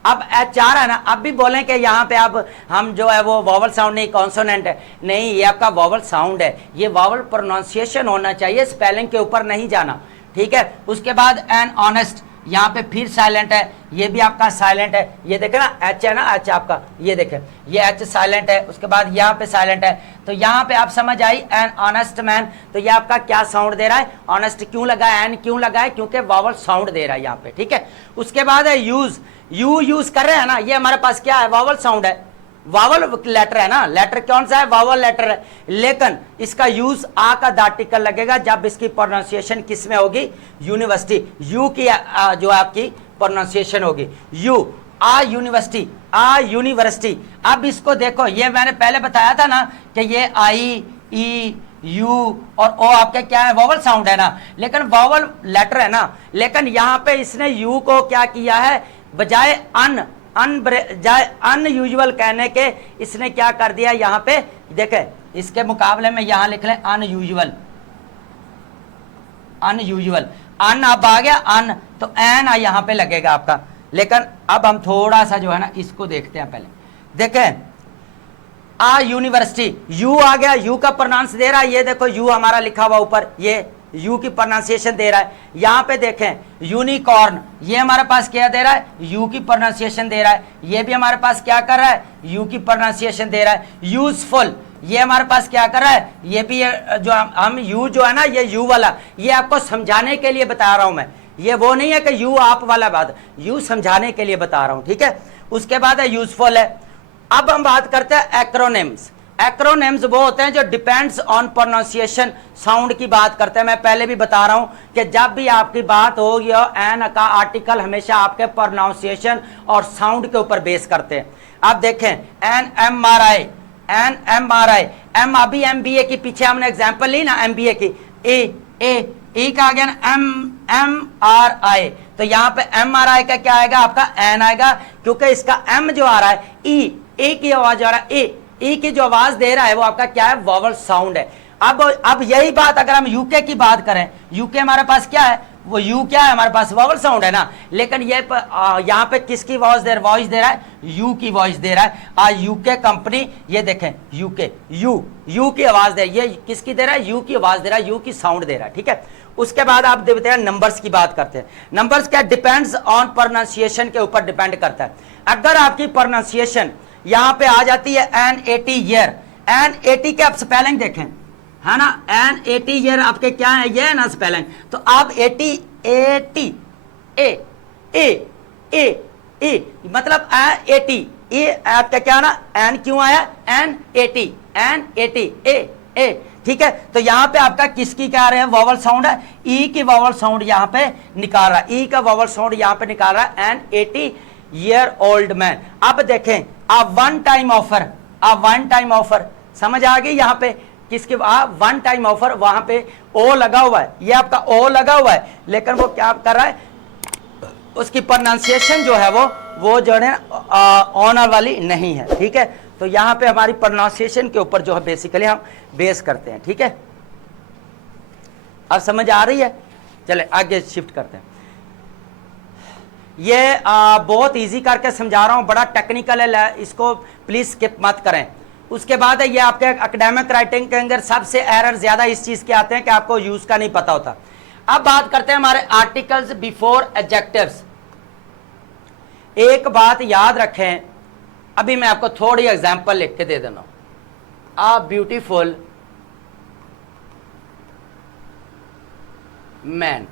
अब एच आ रहा है ना, अब भी बोलें कि यहाँ पे अब हम जो है वो वॉवल साउंड नहीं, कॉन्सोनेंट है, नहीं, ये आपका वॉवल साउंड है, ये वॉवल प्रोनाउंसिएशन होना चाहिए, स्पेलिंग के ऊपर नहीं जाना, ठीक है। उसके बाद एन ऑनेस्ट, यहाँ पे फिर साइलेंट है, ये भी आपका साइलेंट है, ये देखे ना एच है ना, एच आपका, ये देखें ये एच साइलेंट है, उसके बाद यहाँ पे साइलेंट है। तो यहाँ पे आप समझ आई, एन ऑनेस्ट मैन, तो ये आपका क्या साउंड दे रहा है, ऑनेस्ट क्यों लगा है, एन क्यों लगा है, क्योंकि वॉवल साउंड दे रहा है यहाँ पे, ठीक है। उसके बाद है यूज, यूज कर रहे हैं ना, ये हमारे पास क्या है, वॉवल साउंड है, वावल लेटर है ना, लेटर कौन सा है, वावल लेटर है, लेकिन इसका यूज आ का आर्टिकल लगेगा जब इसकी प्रोनाउंसिएशन किस में होगी, यूनिवर्सिटी, यू की जो आपकी प्रोनाउंसिएशन होगी, यू आ यूनिवर्सिटी। अब इसको देखो, ये मैंने पहले बताया था ना कि ये आई ई यू और ओ आपके क्या है, वॉवल साउंड है ना, लेकिन वॉवल लेटर है ना, लेकिन यहां पे इसने यू को क्या किया है, बजाय अनयूजुअल कहने के इसने क्या कर दिया, यहां पे देखें, इसके मुकाबले में यहां लिख लें अनयूजुअल, अन अब आ गया अन, तो एन यहां पे लगेगा आपका। लेकिन अब हम थोड़ा सा जो है ना इसको देखते हैं, पहले देखें आ यूनिवर्सिटी, यू आ गया, यू का प्रोनाउंस दे रहा है, ये देखो यू हमारा लिखा हुआ ऊपर, ये यू की प्रोनाउंसिएशन दे रहा है। यहां पे देखें यूनिकॉर्न, ये हमारे पास क्या दे रहा है, यू की प्रोनाउंसिएशन दे रहा है, ये भी हमारे पास क्या कर रहा है, यू की प्रोनाउंसिएशन दे रहा है। यूजफुल, ये हमारे पास क्या कर रहा है, ये भी जो हम यू जो है ना, ये यू वाला, ये आपको समझाने के लिए बता रहा हूं मैं, ये वो नहीं है कि यू आप वाला बात, यू समझाने के लिए बता रहा हूं, ठीक है। उसके बाद है यूजफुल है। अब हम बात करते हैं एक्रोनिम्स। एक्रोनिम्स वो होते हैं जो डिपेंड्स ऑन प्रोनाउंसिएशन, साउंड की बात करते हैं। मैं पहले भी बता रहा हूं कि जब भी आपकी बात हो, या एन का आर्टिकल हमेशा आपके प्रोनाउंसिएशन और साउंड के ऊपर बेस करते हैं। अब देखें an M R I, M अभी MBA की पीछे हमने एग्जांपल ली ना, MBA की, ए का आ गया ना MRI, तो यहाँ पे MRI का क्या आएगा, आपका एन आएगा, क्योंकि इसका एम जो आ रहा है ए की आवाज आ रहा है, ए की जो आवाज दे रहा है वो आपका क्या है, वॉवल साउंड है। अब यही बात अगर हम यूके की बात करें, यूके हमारे पास क्या है, वो यू क्या है हमारे पास, वॉवल साउंड है ना, लेकिन ये यहाँ पे किसकी वॉइस दे रहा है, यू की वॉइस दे रहा है। यूके कंपनी, ये देखें यूके, यू की आवाज दे, ये किसकी दे रहा है, यू की आवाज दे रहा है, यू की साउंड दे रहा है, ठीक है। उसके बाद आप देखते हैं नंबर्स की बात करते हैं। नंबर्स क्या, डिपेंड्स ऑन प्रोनाउंसिएशन के ऊपर डिपेंड करता है। अगर आपकी प्रोनाउंसिएशन यहाँ पे आ जाती है N80 ईयर, N80 के आप स्पेलिंग देखें, है ना, N80 ईयर आपके क्या है, ये है ना स्पेलिंग, तो आप 80 ए मतलब 80 ए आपका क्या ना, एन क्यों आया, N80 ए, ठीक है। तो यहाँ पे आपका किसकी क्या रहे हैं, वॉवल साउंड है, ई की वॉवल साउंड यहाँ पे निकाल रहा है, ई का वॉवल साउंड यहाँ पे निकाल रहा है N80 ईयर ओल्ड मैन। अब देखें वन टाइम ऑफर समझ आ गई, यहाँ पे किसके वन टाइम ऑफर, वहां पे ओ लगा हुआ है, ये आपका ओ लगा हुआ है, लेकिन वो क्या कर रहा है, उसकी प्रोनाउंसिएशन जो है वो जो है ऑनर वाली नहीं है, ठीक है। तो यहाँ पे हमारी प्रोनाउंसिएशन के ऊपर जो है बेसिकली हम बेस करते हैं, ठीक है। अब समझ आ रही है, चले आगे शिफ्ट करते हैं। ये बहुत इजी करके समझा रहा हूं, बड़ा टेक्निकल है, इसको प्लीज स्किप मत करें। उसके बाद है ये आपके एकेडमिक राइटिंग के अंदर सबसे एरर ज्यादा इस चीज के आते हैं कि आपको यूज का नहीं पता होता। अब बात करते हैं हमारे आर्टिकल्स बिफोर एडजेक्टिव्स। एक बात याद रखें, अभी मैं आपको थोड़ी एग्जांपल लिख के दे देना। A beautiful man,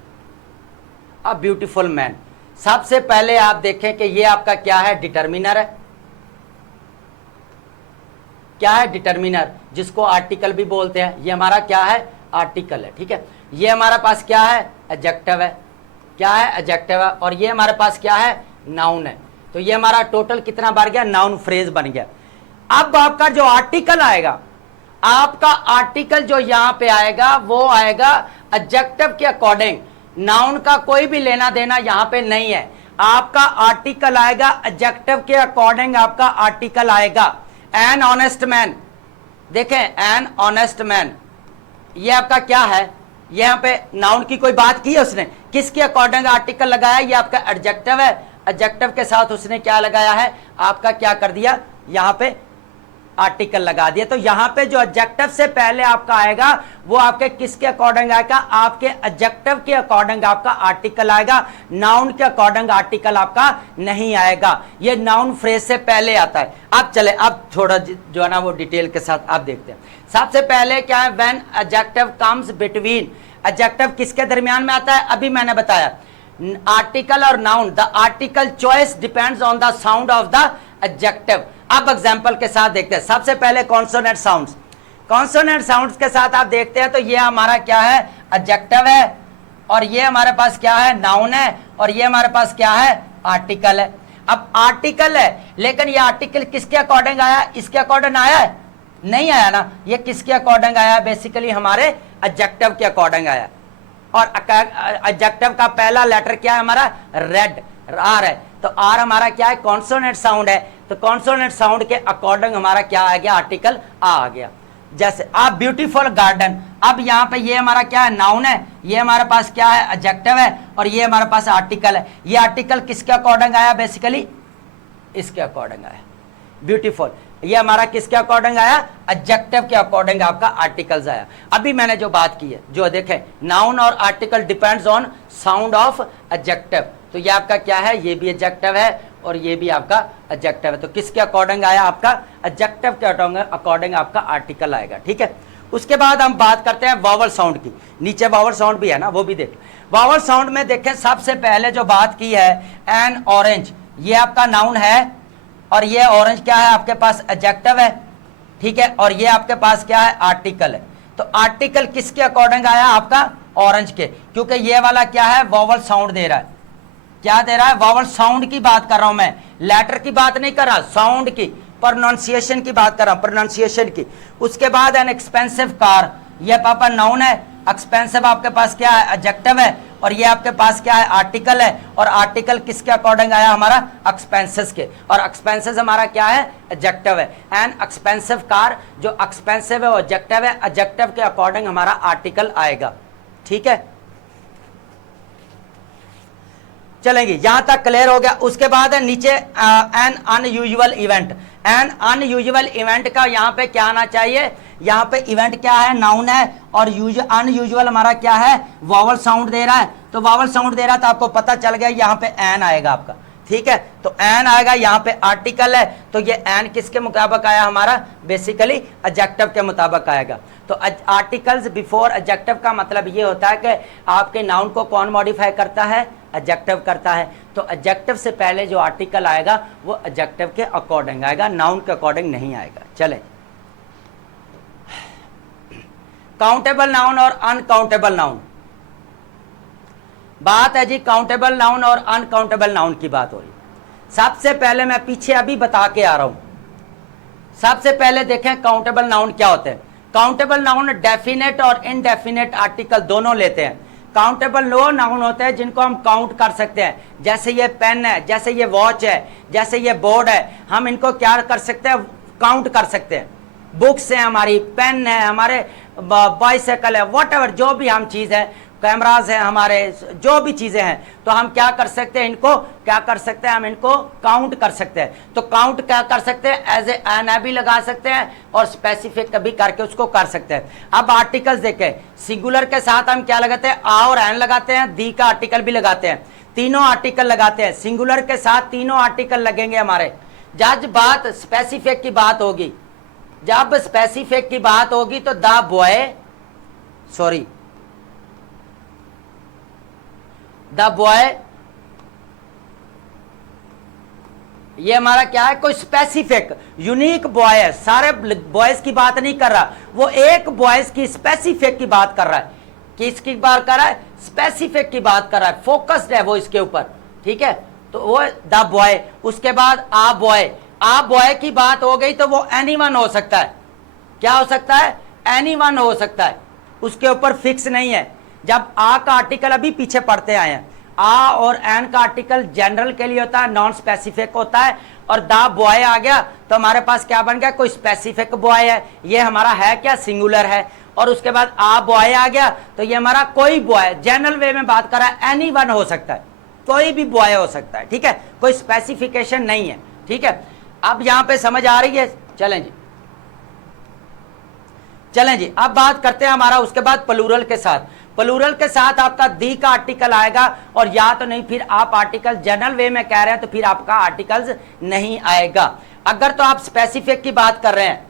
a beautiful man, सबसे पहले आप देखें कि ये आपका क्या है, डिटर्मिनर है। क्या है, डिटर्मिनर, जिसको आर्टिकल भी बोलते हैं। ये हमारा क्या है, आर्टिकल है, ठीक है। ये हमारे पास क्या है, एडजेक्टिव है, क्या है, एडजेक्टिव है। और ये हमारे पास क्या है, नाउन है। तो ये हमारा टोटल कितना बन गया, नाउन फ्रेज बन गया। अब आपका जो आर्टिकल आएगा, आपका आर्टिकल जो यहां पे आएगा वो आएगा एडजेक्टिव के अकॉर्डिंग। नाउन का कोई भी लेना देना यहां पे नहीं है। आपका आर्टिकल आएगा एडजेक्टिव के अकॉर्डिंग, आपका आर्टिकल आएगा। एन ऑनेस्ट मैन, देखें एन ऑनेस्ट मैन, ये आपका क्या है, यहां पे नाउन की कोई बात की है उसने, किसके अकॉर्डिंग आर्टिकल लगाया, ये आपका एडजेक्टिव है। एडजेक्टिव के साथ उसने क्या लगाया है, आपका क्या कर दिया, यहां पे आर्टिकल लगा दिया। तो यहां पे जो एडजेक्टिव से पहले आपका आएगा वो आपके किसके अकॉर्डिंग आएगा, आपके एडजेक्टिव के अकॉर्डिंग आपका आर्टिकल आएगा। नाउन के अकॉर्डिंग आर्टिकल आपका नहीं आएगा, ये नाउन फ्रेज से पहले आता है। अब चले, अब थोड़ा जो है ना वो डिटेल के साथ आप देखते हैं। सबसे पहले क्या है, when adjective comes between, adjective किसके दरमियान में आता है, अभी मैंने बताया, आर्टिकल और noun. The article choice depends on the sound of the adjective. अब एग्जांपल के साथ देखते हैं। सबसे पहले कॉन्सोनेंट साउंड्स, कॉन्सोनेंट साउंड्स के साथ आप देखते हैं तो ये हमारा क्या है, एडजेक्टिव है, और ये हमारे पास क्या है, नाउन है, और ये हमारे पास क्या है, आर्टिकल है। अब आर्टिकल है, लेकिन ये आर्टिकल किसके अकॉर्डिंग आया, इसके अकॉर्डिंग आया है, नहीं आया ना, ये किसके अकॉर्डिंग आया, बेसिकली हमारे एडजेक्टिव के अकॉर्डिंग आया। और एडजेक्टिव का पहला लेटर क्या है हमारा, रेड, आर है। तो आर हमारा क्या है, कॉन्सोनेंट साउंड है। तो कॉन्सोनेंट साउंड के अकॉर्डिंग हमारा क्या आ गया, आर्टिकल आ गया। जैसे आप ब्यूटीफुल गार्डन, अब यहाँ पे ये हमारा क्या है, नाउन है, ये हमारे पास क्या है, एडजेक्टिव है, और ये हमारे पास आर्टिकल है। ये आर्टिकल किसके अकॉर्डिंग आया, बेसिकली इसके अकॉर्डिंग आया। ब्यूटीफुल, ये हमारा किसके अकॉर्डिंग आया, एडजेक्टिव के अकॉर्डिंग आपका आर्टिकल्स आया। अभी मैंने जो बात की है, जो देखें, नाउन और article depends on sound of adjective. तो ये आपका क्या है, ये भी एडजेक्टिव है और ये भी आपका एडजेक्टिव है। तो किसके अकॉर्डिंग आया, आपका एडजेक्टिव के अकॉर्डिंग आपका आर्टिकल आएगा, ठीक है। उसके बाद हम बात करते हैं वावल साउंड की। नीचे वावल साउंड भी है ना, वो भी देख। वावल साउंड में देखें, सबसे पहले जो बात की है, एन ऑरेंज, ये आपका नाउन है, और ये ऑरेंज क्या है, आपके पास एडजेक्टिव है, ठीक है। और ये आपके पास क्या है, आर्टिकल है। तो आर्टिकल किसके अकॉर्डिंग आया, आपका ऑरेंज के, क्योंकि ये वाला क्या है, वावल साउंड दे रहा है। क्या दे रहा है, वावल साउंड की बात कर रहा हूं मैं, लेटर की बात नहीं कर रहा, साउंड की, प्रोनाउंसिएशन की बात कर रहा हूं, प्रोनाउंसिएशन की। उसके बाद एन एक्सपेंसिव कार, ये पापा नाउन है, एक्सपेंसिव आपके पास क्या है, एडजेक्टिव है, और ये आपके पास क्या है, आर्टिकल है। और आर्टिकल किसके अकॉर्डिंग आया, हमारा एक्सपेंसेस के, और एक्सपेंसेस हमारा क्या है, एडजेक्टिव है। एन एक्सपेंसिव कार, जो एक्सपेंसिव है वो एडजेक्टिव है, एडजेक्टिव के अकॉर्डिंग हमारा आर्टिकल आएगा, ठीक है। चलेंगे, यहां तक क्लियर हो गया। उसके बाद है नीचे N unusual event. N unusual event का यहाँ पे क्या आना चाहिए, यहाँ पे इवेंट क्या है, नाउन है, और अनयूजुअल हमारा क्या है, वॉवल साउंड दे रहा है। तो वॉवल साउंड दे रहा है तो आपको पता चल गया यहाँ पे एन आएगा आपका, ठीक है। तो एन आएगा, यहाँ पे आर्टिकल है, तो ये एन किसके मुताबिक आया हमारा, बेसिकली एडजेक्टिव के मुताबिक आएगा। तो आर्टिकल्स बिफोर एडजेक्टिव का मतलब ये होता है कि आपके नाउन को कौन मॉडिफाई करता है, एडजेक्टिव करता है। तो एडजेक्टिव से पहले जो आर्टिकल आएगा वो एडजेक्टिव के अकॉर्डिंग आएगा, नाउन के अकॉर्डिंग नहीं आएगा। चले, काउंटेबल नाउन और अनकाउंटेबल नाउन, बात है जी काउंटेबल नाउन और अनकाउंटेबल नाउन की बात हो रही। सबसे पहले मैं पीछे अभी बता के आ रहा हूं, सबसे पहले देखें काउंटेबल नाउन क्या होते हैं। काउंटेबल नाउन डेफिनेट और इनडेफिनेट आर्टिकल दोनों लेते हैं। काउंटेबल वो नाउन होते हैं जिनको हम काउंट कर सकते हैं, जैसे ये पेन है, जैसे ये वॉच है, जैसे ये बोर्ड है, हम इनको क्या कर सकते हैं, काउंट कर सकते हैं। बुक्स है हमारी, पेन है हमारे, बाइसाइकिल है, व्हाटएवर जो भी हम चीज़ है, कैमराज हैं हमारे, जो भी चीज़ें हैं, तो हम क्या कर सकते हैं, इनको क्या कर सकते हैं, हम इनको काउंट कर सकते हैं। तो काउंट क्या कर सकते हैं, एज ए एन भी लगा सकते हैं और स्पेसिफिक भी करके उसको कर सकते हैं। अब आर्टिकल्स देखें, सिंगुलर के साथ हम क्या लगाते हैं, आ और एन लगाते हैं, दी का आर्टिकल भी लगाते हैं, तीनों आर्टिकल लगाते हैं। सिंगुलर के साथ तीनों आर्टिकल लगेंगे हमारे। जब बात स्पेसिफिक की बात होगी, जब स्पेसिफिक की बात होगी तो the boy, sorry the boy, ये हमारा क्या है, कोई स्पेसिफिक यूनिक बॉय है, सारे बॉयज की बात नहीं कर रहा, वो एक बॉयज की स्पेसिफिक की बात कर रहा है। किसकी बात कर रहा है, स्पेसिफिक की बात कर रहा है, फोकस्ड है वो इसके ऊपर, ठीक है। तो वो द बॉय, उसके बाद आ बॉय, आ बॉय की बात हो गई तो वो एनीवन हो सकता है। क्या हो सकता है, एनीवन हो सकता है, उसके ऊपर फिक्स नहीं है। जब आ का आर्टिकल अभी पीछे पढ़ते आए हैं, आ और एन का आर्टिकल जनरल के लिए होता है, नॉन स्पेसिफिक होता है, और द बॉय आ गया तो हमारे पास क्या बन गया, कोई स्पेसिफिक बॉय है, ये हमारा है क्या, सिंगुलर है। और उसके बाद आ बॉय आ गया तो ये हमारा कोई बॉय, जनरल वे में बात कर रहा है, एनीवन हो सकता है, कोई भी बॉय हो सकता है, ठीक है, कोई स्पेसिफिकेशन नहीं है, ठीक है। अब यहां पे समझ आ रही है, चलें जी, चलें जी। अब बात करते हैं हमारा उसके बाद प्लूरल के साथ। प्लूरल के साथ आपका दी का आर्टिकल आएगा, और या तो नहीं फिर आप आर्टिकल जनरल वे में कह रहे हैं तो फिर आपका आर्टिकल्स नहीं आएगा। अगर तो आप स्पेसिफिक की बात कर रहे हैं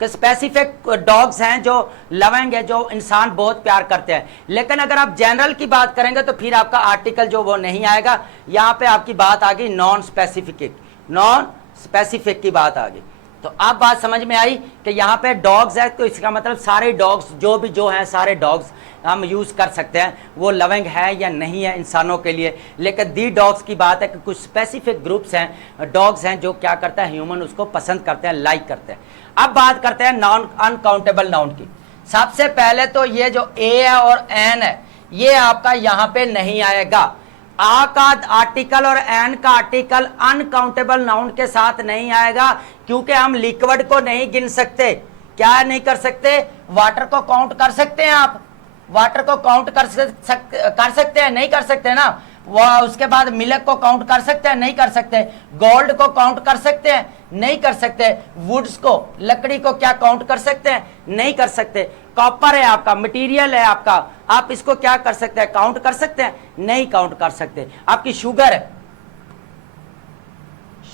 कि स्पेसिफिक डॉग्स हैं जो लविंग है, जो इंसान बहुत प्यार करते हैं, लेकिन अगर आप जनरल की बात करेंगे तो फिर आपका आर्टिकल जो वो नहीं आएगा। यहाँ पे आपकी बात आ गई नॉन स्पेसिफिक, नॉन स्पेसिफिक की बात आ गई। तो आप बात समझ में आई कि यहाँ पे डॉग्स है तो इसका मतलब सारे डॉग्स जो हैं सारे डॉग्स हम यूज़ कर सकते हैं, वो लविंग है या नहीं है इंसानों के लिए। लेकिन दी डॉग्स की बात है कि कुछ स्पेसिफिक ग्रुप्स हैं, डॉग्स हैं जो क्या करता है, ह्यूमन उसको पसंद करते हैं, लाइक करते हैं। अब बात करते हैं नॉन अनकाउंटेबल नाउन की। सबसे पहले तो ये जो ए है और एन है ये आपका यहाँ पे नहीं आएगा। आ का आर्टिकल और एन का आर्टिकल अनकाउंटेबल नाउन के साथ नहीं आएगा, क्योंकि हम लिक्विड को नहीं गिन सकते। क्या नहीं कर सकते, वाटर को काउंट कर सकते हैं आप, वाटर को काउंट कर सकते हैं, नहीं कर सकते ना। वह उसके बाद मिल्क को काउंट कर सकते हैं, नहीं कर सकते। गोल्ड को काउंट कर सकते हैं, नहीं कर सकते। वुड्स को, लकड़ी को क्या काउंट कर सकते हैं, नहीं कर सकते। कॉपर है आपका, मटेरियल है आपका, आप इसको क्या कर सकते हैं, काउंट कर सकते हैं, नहीं काउंट कर सकते। आपकी शुगर है,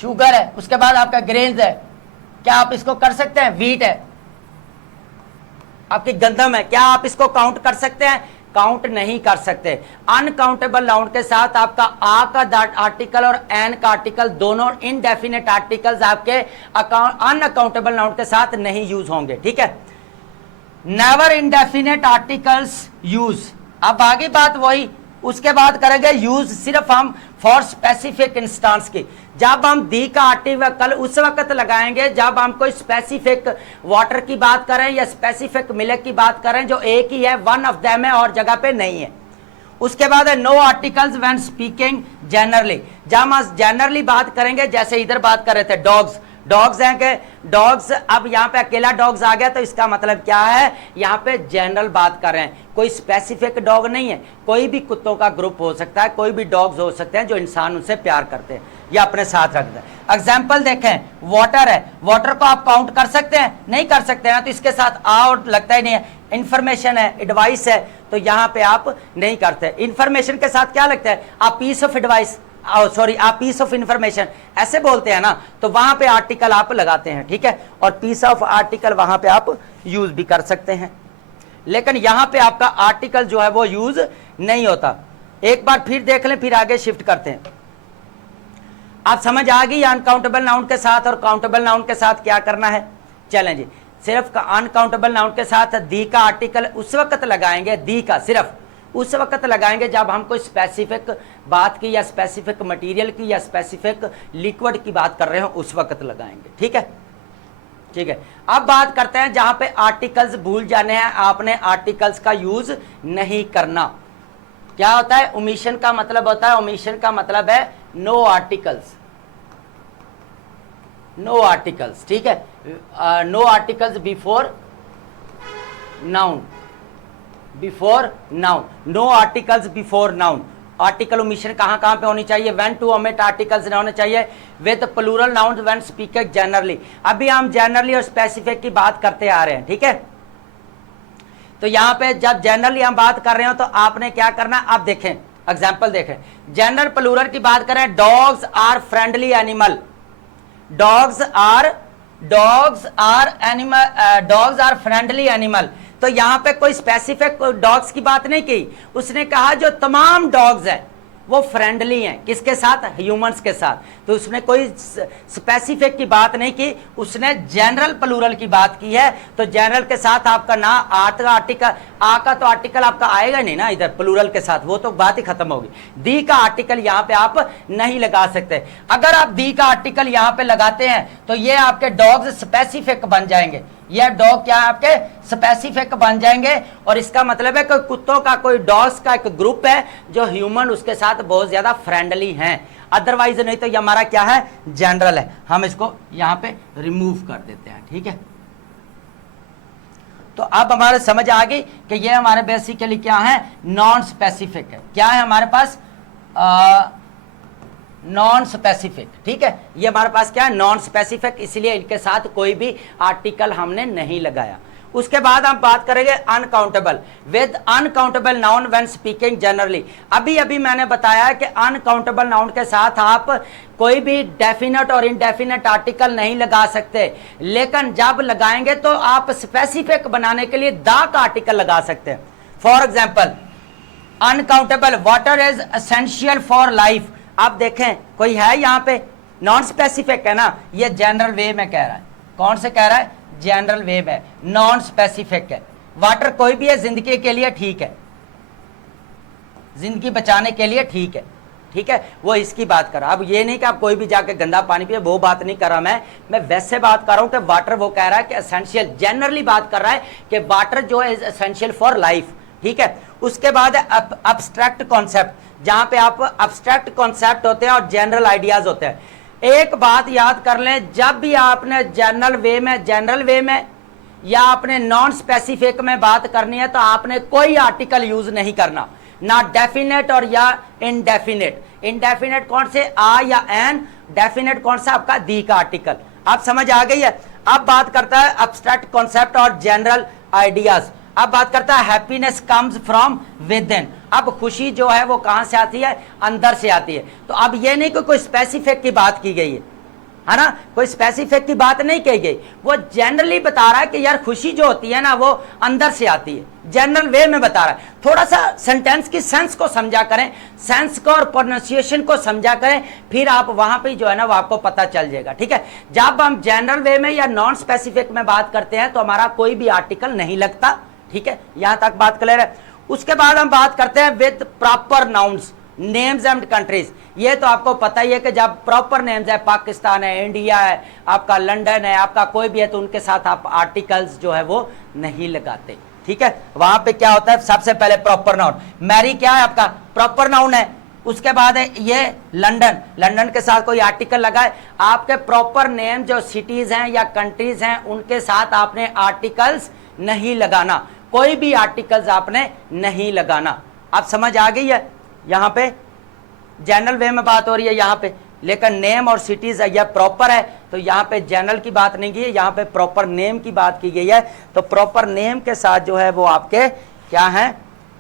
शुगर है, उसके बाद आपका ग्रेन्स है, क्या आप इसको कर सकते हैं, व्हीट है, आपकी गंदम है, क्या आप इसको काउंट कर सकते हैं, काउंट नहीं कर सकते। अनकाउंटेबल नाउन के साथ आपका आ का आर्टिकल और एन का आर्टिकल दोनों इनडेफिनेट आर्टिकल्स आपके अनअकाउंटेबल नाउन के साथ नहीं यूज होंगे, ठीक है। Never indefinite articles use. अब आगे बात वही, उसके बाद करेंगे यूज सिर्फ हम फॉर स्पेसिफिक इंस्टांस की। जब हम दी का आर्टिकल उस वक्त लगाएंगे जब हम कोई स्पेसिफिक वाटर की बात करें या स्पेसिफिक मिल्क की बात करें जो एक ही है, वन ऑफ देम है और जगह पे नहीं है। उसके बाद है no articles when speaking generally. जब हम जनरली बात करेंगे, जैसे इधर बात कर रहे थे डॉग्स, डॉग्स हैं कि डॉग्स, अब यहाँ पे अकेला डॉग्स आ गया तो इसका मतलब क्या है, यहाँ पे जनरल बात कर रहे हैं, कोई स्पेसिफिक डॉग नहीं है, कोई भी कुत्तों का ग्रुप हो सकता है, कोई भी डॉग्स हो सकते हैं जो इंसान उनसे प्यार करते हैं या अपने साथ रखते हैं। एग्जाम्पल देखें, वाटर है, वाटर को आप काउंट कर सकते हैं, नहीं कर सकते हैं, तो इसके साथ और लगता ही नहीं है। इंफॉर्मेशन है, एडवाइस है, तो यहाँ पे आप नहीं करते। इंफॉर्मेशन के साथ क्या लगता है, आप पीस ऑफ एडवाइस, सॉरी आप पीस ऑफ इंफॉर्मेशन ऐसे बोलते हैं ना, तो वहां पे आर्टिकल आप लगाते हैं, ठीक है, और पीस ऑफ आर्टिकल वहां पे आप यूज भी कर सकते हैं, लेकिन यहां पे आपका आर्टिकल जो है वो यूज नहीं होता। एक बार फिर देख लें, फिर आगे शिफ्ट करते हैं। आप समझ आ गई अनकाउंटेबल नाउन के साथ और काउंटेबल नाउन के साथ क्या करना है। चलें जी, सिर्फ अनकाउंटेबल नाउन के साथ दी का आर्टिकल उस वक्त लगाएंगे, दी का सिर्फ उस वक्त लगाएंगे जब हम कोई स्पेसिफिक बात की या स्पेसिफिक मटेरियल की या स्पेसिफिक लिक्विड की बात कर रहे हो, उस वक्त लगाएंगे, ठीक है। ठीक है, अब बात करते हैं जहां पे आर्टिकल्स भूल जाने हैं, आपने आर्टिकल्स का यूज नहीं करना। क्या होता है ओमिशन का मतलब होता है, ओमिशन का मतलब है नो आर्टिकल्स, नो आर्टिकल्स, ठीक है, no articles before noun, before noun, no articles before noun. Article omission कहां कहां पे होनी चाहिए, व्हेन टू ओमिट आर्टिकल्स न होने चाहिए with plural noun when speaking generally. अभी हम जनरली और स्पेसिफिक की बात करते आ रहे हैं, ठीक है। तो यहां पे जब जनरली हम बात कर रहे हो तो आपने क्या करना, आप देखें एग्जांपल देखें, जनरल प्लूरल की बात करें, dogs are friendly animal, dogs are animal, dogs are friendly animal. तो यहां पे कोई स्पेसिफिक डॉग्स की बात नहीं की, उसने कहा जो तमाम डॉग्स हैं वो फ्रेंडली हैं, किसके साथ, ह्यूमंस के साथ। तो उसने कोई स्पेसिफिक की बात नहीं की, उसने जनरल प्लूरल की बात की है। तो जनरल के साथ आपका ना आर्टिकल, आ का तो आर्टिकल आपका आएगा नहीं ना इधर प्लूरल के साथ, वो तो बात ही खत्म होगी। दी का आर्टिकल यहाँ पे आप नहीं लगा सकते। अगर आप दी का आर्टिकल यहाँ पे लगाते हैं तो ये आपके डॉग्स स्पेसिफिक बन जाएंगे, ये डॉग क्या है आपके स्पेसिफिक बन जाएंगे, और इसका मतलब है कि कुत्तों का, कोई डॉग्स का एक ग्रुप है जो ह्यूमन उसके साथ बहुत ज्यादा फ्रेंडली हैं। अदरवाइज नहीं तो ये हमारा क्या है, जनरल है। हम इसको यहां पे रिमूव कर देते हैं, ठीक है। तो अब हमारे समझ आ गई कि ये हमारे बेसिकली क्या है, नॉन स्पेसिफिक है। क्या है हमारे पास, नॉन स्पेसिफिक, ठीक है। ये हमारे पास क्या है, नॉन स्पेसिफिक, इसलिए इनके साथ कोई भी आर्टिकल हमने नहीं लगाया। उसके बाद हम बात करेंगे uncountable, with uncountable noun when speaking generally. अभी अभी मैंने बताया कि अनकाउंटेबल नाउन के साथ आप कोई भी डेफिनेट और इनडेफिनेट आर्टिकल नहीं लगा सकते, लेकिन जब लगाएंगे तो आप स्पेसिफिक बनाने के लिए द का आर्टिकल लगा सकते हैं। For example uncountable, water is essential for life. आप देखें कोई है यहाँ पे, नॉन स्पेसिफिक है ना, ये जनरल वे में कह रहा है। कौन से कह रहा है, जनरल वे में, नॉन स्पेसिफिक है। वाटर कोई भी है, जिंदगी के लिए ठीक है, जिंदगी बचाने के लिए ठीक है, ठीक है, वो इसकी बात कर रहा। अब ये नहीं कि आप कोई भी जाके गंदा पानी पिए, वो बात नहीं कर रहा मैं वैसे बात कर रहा हूं कि वाटर, वो कह रहा है कि एसेंशियल, जनरली बात कर रहा है कि वाटर जो है एसेंशियल फॉर लाइफ, ठीक है। उसके बाद अब्स्ट्रैक्ट कॉन्सेप्ट, जहां पे आप अब्स्ट्रैक्ट कॉन्सेप्ट होते हैं और जनरल आइडियाज होते हैं। एक बात याद कर लें, जब भी आपने जनरल वे में या आपने नॉन स्पेसिफिक में बात करनी है तो आपने कोई आर्टिकल यूज नहीं करना, ना डेफिनेट और या इनडेफिनेट। इनडेफिनेट कौन से, आ या एन, डेफिनेट कौन सा आपका दी का आर्टिकल। आप समझ आ गई है। अब बात करता है अब्स्ट्रैक्ट कॉन्सेप्ट और जनरल आइडियाज। अब बात करता है happiness comes from with in. अब खुशी जो है वो कहां से आती है, अंदर से आती है। तो अब ये नहीं कि कोई स्पेसिफिक की बात की गई है ना, कोई स्पेसिफिक की बात नहीं कही गई, वो जनरली बता रहा है कि यार खुशी जो होती है ना वो अंदर से आती है, जनरल वे में बता रहा है। थोड़ा सा सेंटेंस की सेंस को समझा करें, सेंस को और प्रोनाउंसिएशन को समझा करें, फिर आप वहां पे जो है ना वो आपको पता चल जाएगा, ठीक है। जब हम जनरल वे में या नॉन स्पेसिफिक में बात करते हैं तो हमारा कोई भी आर्टिकल नहीं लगता, ठीक है। यहां तक बात क्लियर है। उसके बाद हम बात करते हैं with proper nouns, names and countries. ये तो आपको पता ही है कि जब प्रॉपर नेम्स है, पाकिस्तान है, इंडिया है, आपका लंदन है, आपका कोई भी है, तो उनके साथ आप आर्टिकल्स जो है वो नहीं लगाते, ठीक है। वहां पे क्या होता है, सबसे पहले प्रॉपर नाउन। मैरी क्या है आपका प्रॉपर नाउन है, उसके बाद है ये लंदन, लंदन के साथ कोई आर्टिकल लगाए। आपके प्रॉपर नेम जो सिटीज हैं या कंट्रीज हैं उनके साथ आपने आर्टिकल्स नहीं लगाना, कोई भी आर्टिकल्स आपने नहीं लगाना। आप समझ आ गई है? यहाँ पे जनरल वे में बात हो रही है यहाँ पे, लेकिन नेम और सिटीज यह प्रॉपर है, तो यहाँ पे जनरल की बात नहीं की है, यहाँ पे प्रॉपर नेम की बात की गई है। तो प्रॉपर नेम के साथ जो है वो आपके क्या है,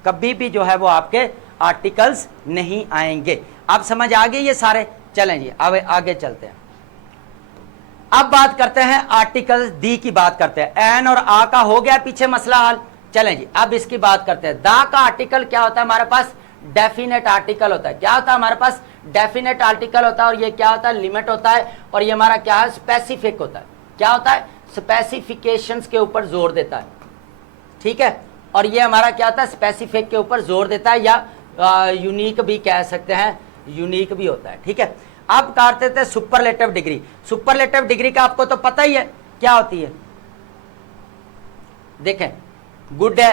कभी भी जो है वो आपके आर्टिकल्स नहीं आएंगे। आप समझ आ गए ये सारे? चलें जी अब आगे चलते हैं। अब बात करते हैं आर्टिकल दी की बात करते हैं। एन और आ का हो गया पीछे मसला हल। चलें जी अब इसकी बात करते हैं। दा का आर्टिकल क्या होता है हमारे पास? डेफिनेट आर्टिकल होता है। क्या होता है हमारे पास? डेफिनेट आर्टिकल होता है। और ये क्या होता है? लिमिट होता है। और ये हमारा क्या है? स्पेसिफिक होता है। क्या होता है? स्पेसिफिकेशंस के ऊपर जोर देता है, ठीक है। और ये हमारा क्या होता है? स्पेसिफिक के ऊपर जोर देता है, या यूनिक भी कह सकते हैं, यूनिक भी होता है, ठीक है। अब करते थे सुपरलेटिव डिग्री। सुपरलेटिव डिग्री का आपको तो पता ही है क्या होती है। देखें, गुड है,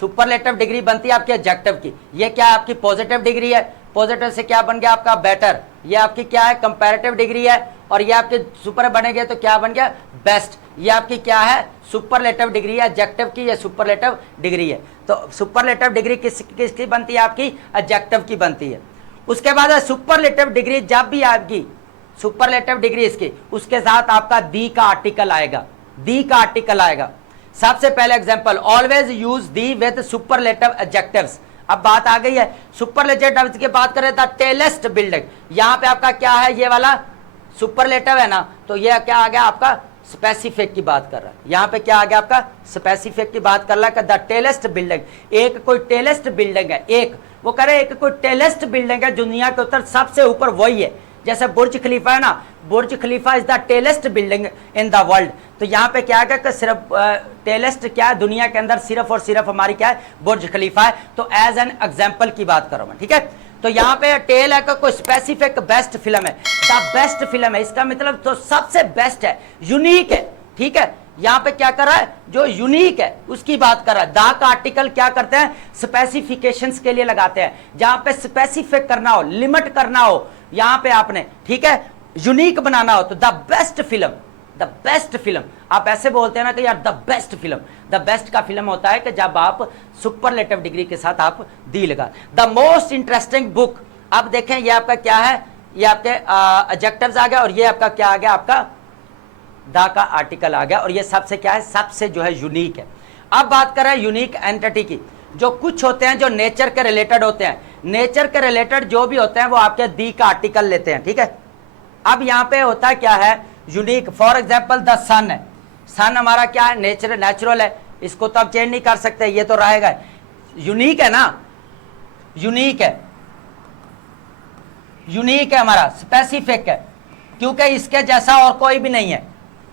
सुपरलेटिव डिग्री बनती है आपके एडजेक्टिव की। ये क्या है? आपकी पॉजिटिव डिग्री है। पॉजिटिव से क्या बन गया आपका? बेटर। ये आपकी क्या है? कंपैरेटिव डिग्री है। और ये आपके सुपर बनेंगे तो क्या बन गया? बेस्ट। ये आपकी क्या है? सुपरलेटिव डिग्री है एडजेक्टिव की, या सुपरलेटिव डिग्री है। तो सुपरलेटिव डिग्री किसकी बनती है? आपकी एडजेक्टिव की बनती है। उसके बाद सुपरलेटिव डिग्री जब भी आपकी सुपरलेटिव डिग्री इसकी, उसके साथ आपका दी का आर्टिकल आएगा, दी का आर्टिकल आएगा। सबसे पहले example, always use the with superlative adjectives. अब बात आ गई है सुपरलेटिव की बात करें तो टेलेस्ट बिल्डिंग, यहां पे आपका क्या है? ये वाला सुपरलेटिव है ना, तो ये क्या आ गया आपका? स्पेसिफिक की बात कर रहा है। यहां पे क्या आ गया आपका? स्पेसिफिक की बात कर रहा है। द टेलेस्ट बिल्डिंग, एक कोई टेलेस्ट बिल्डिंग है, एक वो करे एक कोई टेलेस्ट बिल्डिंग है दुनिया के ऊपर सबसे ऊपर वही है। जैसे बुर्ज खलीफा है ना, Burj Khalifa is the tallest building in the world. तो यहाँ पे क्या है कि सिर्फ टेलेस्ट क्या है दुनिया के अंदर? सिर्फ और सिर्फ हमारी क्या है? बुर्ज खलीफा है। तो एज एन एग्जाम्पल की बात करो मैं, ठीक है। तो यहाँ पे टेल है कोई स्पेसिफिक बेस्ट फिल्म है, द बेस्ट फिल्म है, इसका मतलब तो सबसे बेस्ट है, यूनिक है, ठीक है। यहाँ पे क्या कर रहा है? जो यूनिक है उसकी बात कर रहा है। दा का आर्टिकल क्या करते हैं? स्पेसिफिकेशंस के लिए लगाते हैं। जहां पे स्पेसिफिक करना हो, लिमिट करना हो, यहां पे आपने, ठीक है, यूनिक बनाना हो, तो the best film, the best film. आप ऐसे बोलते हैं ना कि यार the best film, the best का फिल्म होता है कि जब आप सुपरलेटिव डिग्री के साथ आप दी लगा। द मोस्ट इंटरेस्टिंग बुक, अब देखें ये आपका क्या है? ये आपके एडजेक्टिव्स आ गया, और ये आपका क्या आ गया? आपका दा का आर्टिकल आ गया। और ये सबसे क्या है? सबसे जो है यूनिक है। अब बात करें यूनिक एंटिटी की। जो कुछ होते हैं जो नेचर के रिलेटेड होते हैं, नेचर के रिलेटेड जो भी होते हैं वो आपके दी का आर्टिकल लेते हैं, ठीक है। अब यहाँ पे होता क्या है? यूनिक। फॉर एग्जाम्पल द सन है, सन हमारा क्या है? नेचुरल है, इसको तो आप चेंज नहीं कर सकते, ये तो रहेगा। यूनिक है ना, यूनिक है, यूनिक है हमारा, स्पेसिफिक है, क्योंकि इसके जैसा और कोई भी नहीं है।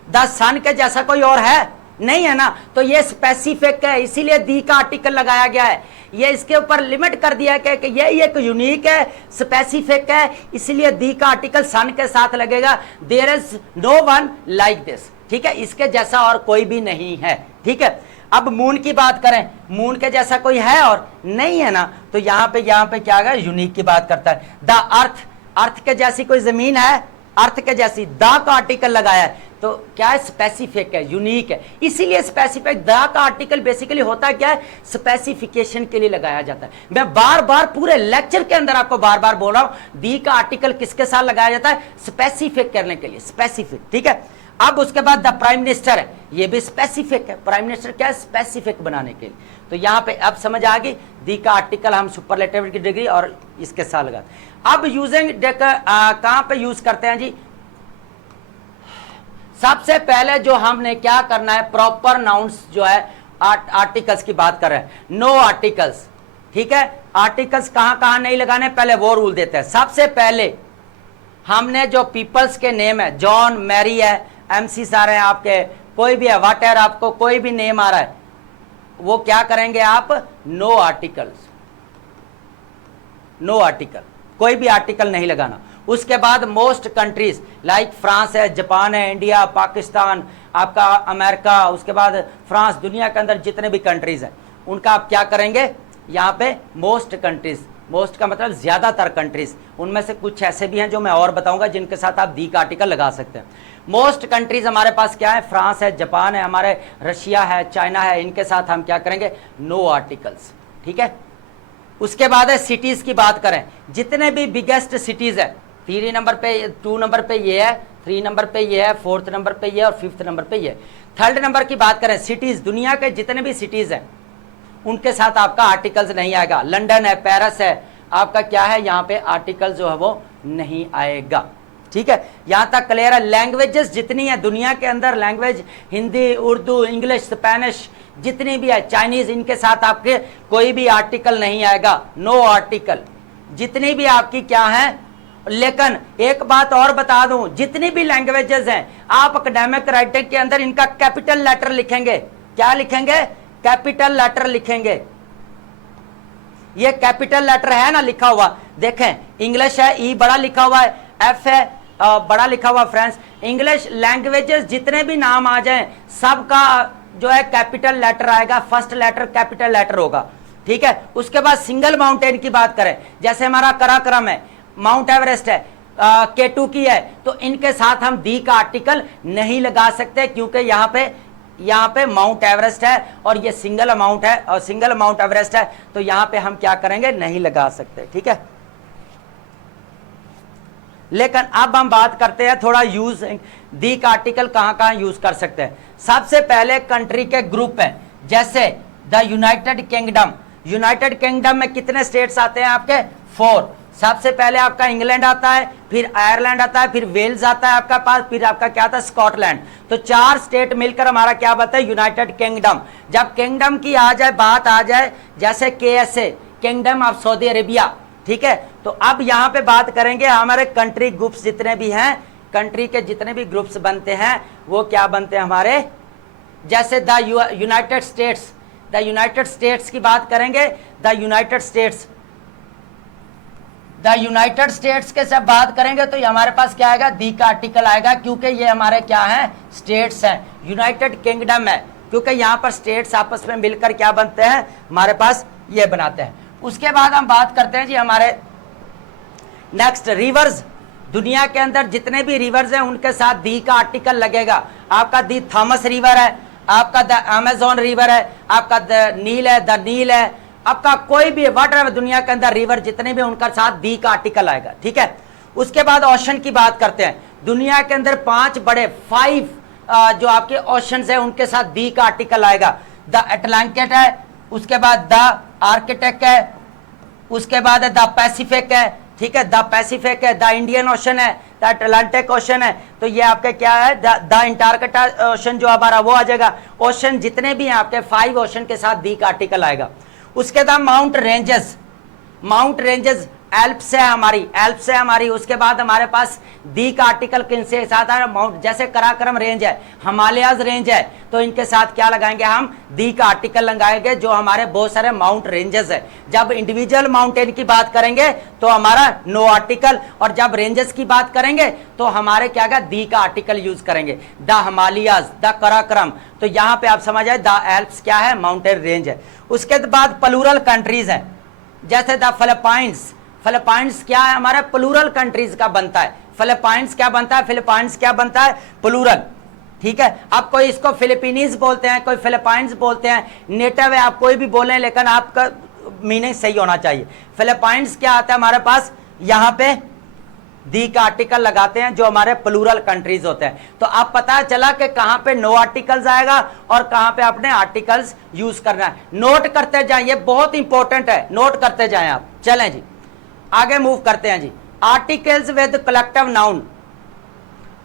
द सन के जैसा कोई और है नहीं है ना, तो ये स्पेसिफिक है, इसीलिए दी का आर्टिकल लगाया गया है। ये इसके ऊपर लिमिट कर दिया है कि ये एक यूनिक है, स्पेसिफिक है, इसलिए दी का आर्टिकल सन के साथ लगेगा। There is no one like this, ठीक है, इसके जैसा और कोई भी नहीं है, ठीक है। अब मून की बात करें, मून के जैसा कोई है और नहीं है ना, तो यहाँ पे क्या है? यूनिक की बात करता है। द अर्थ, अर्थ के जैसी कोई जमीन है? अर्थ के जैसी, दा का आर्टिकल लगाया है, तो क्या है? स्पेसिफिक है, यूनिक है, इसीलिए स्पेसिफिक। दा का आर्टिकल बेसिकली होता है क्या है? स्पेसिफिकेशन के लिए लगाया जाता है। मैं बार बार पूरे लेक्चर के अंदर आपको बार बार बोल रहा हूं, दी का आर्टिकल किसके साथ लगाया जाता है? स्पेसिफिक करने के लिए, स्पेसिफिक, ठीक है। अब उसके बाद द प्राइम मिनिस्टर है, ये भी स्पेसिफिक है। प्राइम मिनिस्टर क्या है? स्पेसिफिक बनाने के लिए। तो यहां पे अब समझ आ गई, दी का आर्टिकल हम सुपरलेटिव की डिग्री और इसके साथ लगाते। अब यूजिंग कहां पे यूज करते हैं जी? सबसे पहले जो हमने क्या करना है, प्रॉपर नाउन्स जो है आर्टिकल्स की बात कर रहे हैं, नो आर्टिकल्स, ठीक है। आर्टिकल्स कहां कहां नहीं लगाने, पहले वो रूल देते हैं। सबसे पहले हमने जो पीपल्स के नेम है, जॉन, मैरी है, एमसी सारे हैं आपके, कोई भी है, वाट एवर आपको कोई भी नेम आ रहा है, वो क्या करेंगे आप? नो आर्टिकल्स, नो आर्टिकल, कोई भी आर्टिकल नहीं लगाना। उसके बाद मोस्ट कंट्रीज लाइक फ्रांस है, जापान है, इंडिया, पाकिस्तान, आपका अमेरिका, उसके बाद फ्रांस, दुनिया के अंदर जितने भी कंट्रीज हैं उनका आप क्या करेंगे? यहाँ पे मोस्ट कंट्रीज मोस्ट का मतलब ज्यादातर कंट्रीज, उनमें से कुछ ऐसे भी हैं जो मैं और बताऊंगा जिनके साथ आप दी का आर्टिकल लगा सकते हैं। मोस्ट कंट्रीज हमारे पास क्या है, फ्रांस है, जापान है, हमारे रशिया है, चाइना है, इनके साथ हम क्या करेंगे, नो आर्टिकल्स, ठीक है। उसके बाद है सिटीज की बात करें, जितने भी बिगेस्ट सिटीज है, 3 नंबर पे 2 नंबर पे ये है, 3 नंबर पे ये है, 4th नंबर पे ये और 5th नंबर पे ये। 3rd नंबर की बात करें, सिटीज, दुनिया के जितने भी सिटीज हैं उनके साथ आपका आर्टिकल्स नहीं आएगा। लंदन है, पेरिस है, आपका क्या है यहाँ पे आर्टिकल जो है वो नहीं आएगा, ठीक है। यहां तक क्लियर है। लैंग्वेजेस जितनी है दुनिया के अंदर, language Hindi, Urdu, English, Spanish जितनी भी है, चाइनीज, इनके साथ आपके कोई भी आर्टिकल नहीं आएगा, नो आर्टिकल, जितनी भी आपकी क्या है। लेकिन एक बात और बता दूं, जितनी भी लैंग्वेजेस हैं आप एकेडमिक राइटिंग के अंदर इनका कैपिटल लेटर लिखेंगे। क्या लिखेंगे, कैपिटल लेटर लिखेंगे। ये कैपिटल लेटर है ना लिखा हुआ, देखें इंग्लिश है, ई बड़ा लिखा हुआ है, एफ है बड़ा लिखा हुआ। फ्रेंड्स, इंग्लिश लैंग्वेजेस जितने भी नाम आ जाएं सबका जो है कैपिटल लेटर आएगा, फर्स्ट लेटर कैपिटल लेटर होगा, ठीक है। उसके बाद सिंगल माउंटेन की बात करें, जैसे हमारा कराक्रम है, माउंट एवरेस्ट है, K2 की है, तो इनके साथ हम दी का आर्टिकल नहीं लगा सकते, क्योंकि यहाँ पे माउंट एवरेस्ट है और ये सिंगल अमाउंट है और सिंगल माउंट एवरेस्ट है, तो यहाँ पे हम क्या करेंगे, नहीं लगा सकते, ठीक है। लेकिन अब हम बात करते हैं थोड़ा यूज, दी का आर्टिकल कहां कहां यूज कर सकते हैं। सबसे पहले कंट्री के ग्रुप हैं, जैसे the United kingdom. United kingdom में कितने स्टेट्स आते हैं आपके, 4। सबसे पहले आपका इंग्लैंड आता है, फिर आयरलैंड आता है, फिर वेल्स आता है आपका पास, फिर आपका क्या आता है, स्कॉटलैंड। तो 4 स्टेट मिलकर हमारा क्या बनता है, यूनाइटेड किंगडम। जब किंगडम की आ जाए, बात आ जाए, जैसे KSA, kingdom of Saudi Arabia, ठीक है। तो अब यहां पे बात करेंगे हमारे कंट्री ग्रुप्स जितने भी हैं, कंट्री के जितने भी ग्रुप्स बनते हैं वो क्या बनते हैं हमारे, जैसे the United states, the United states की बात करेंगे, the United states, the United states के सब बात करेंगे तो ये हमारे पास क्या आएगा, दी का आर्टिकल आएगा, क्योंकि ये हमारे क्या है, स्टेट्स हैं। यूनाइटेड किंगडम है क्योंकि यहाँ पर स्टेट्स आपस में मिलकर क्या बनते हैं, हमारे पास ये बनाते हैं। उसके बाद हम बात करते हैं जी हमारे नेक्स्ट, रिवर्स। दुनिया के अंदर जितने भी रिवर्स हैं उनके साथ दी का आर्टिकल लगेगा। आपका दी थॉमस रिवर है, आपका द अमेजोन रिवर है, आपका द नील है, द नील है, आपका कोई भी वाटर दुनिया के अंदर रिवर जितने भी उनका साथ दी का आर्टिकल आएगा, ठीक है। उसके बाद ओशन की बात करते हैं। दुनिया के अंदर 5 बड़े 5 जो आपके ओशंस है उनके साथ दी का आर्टिकल आएगा। द अटलांटिक है, उसके बाद द आर्कटिक है, उसके बाद द पैसिफिक है, ठीक है, द पैसिफिक है, द इंडियन ओशन है, द अटलांटिक ओशन है। तो ये आपके क्या है, द अंटार्कटिका ओशन जो हमारा वो आ जाएगा। ओशन जितने भी हैं आपके 5 ओशन के साथ दी का आर्टिकल आएगा। उसके बाद mount ranges, mount ranges Alps है हमारी, एल्प्स है हमारी। उसके बाद हमारे पास दी का आर्टिकल किनसे साथ है, माउंट, जैसे कराक्रम रेंज है, हिमालयाज रेंज है, तो इनके साथ क्या लगाएंगे हम, दी का आर्टिकल लगाएंगे, जो हमारे बहुत सारे माउंट रेंजेस है। जब इंडिविजुअल माउंटेन की बात करेंगे तो हमारा नो आर्टिकल, और जब रेंजेस की बात करेंगे तो हमारे क्या है, दी का आर्टिकल यूज करेंगे। द हिमालयाज, द कराक्रम, तो यहां पे आप समझ आए, द एल्प्स क्या है, माउंटेन रेंज है। उसके बाद प्लूरल कंट्रीज है, जैसे द फिलीपाइंस। फिलीपाइंस क्या है, हमारे प्लूरल कंट्रीज का बनता है। फिलीपाइंस क्या बनता है, फिलीपाइंस क्या बनता है, प्लूरल, ठीक है। अब कोई इसको फिलिपीनीज बोलते हैं, कोई फिलीपाइंस बोलते हैं, नेटिव है, आप कोई भी बोलें, लेकिन आपका मीनिंग सही होना चाहिए। फिलीपाइंस क्या आता है हमारे पास, यहाँ पे दी का आर्टिकल लगाते हैं जो हमारे प्लूरल कंट्रीज होते हैं। तो अब पता चला कि कहां पे नो आर्टिकल्स आएगा और कहां पे अपने आर्टिकल्स यूज करना है। नोट करते जाएं, ये बहुत इंपॉर्टेंट है, नोट करते जाएं आप। चलें जी आगे मूव करते हैं जी। आर्टिकल्स विद कलेक्टिव नाउन,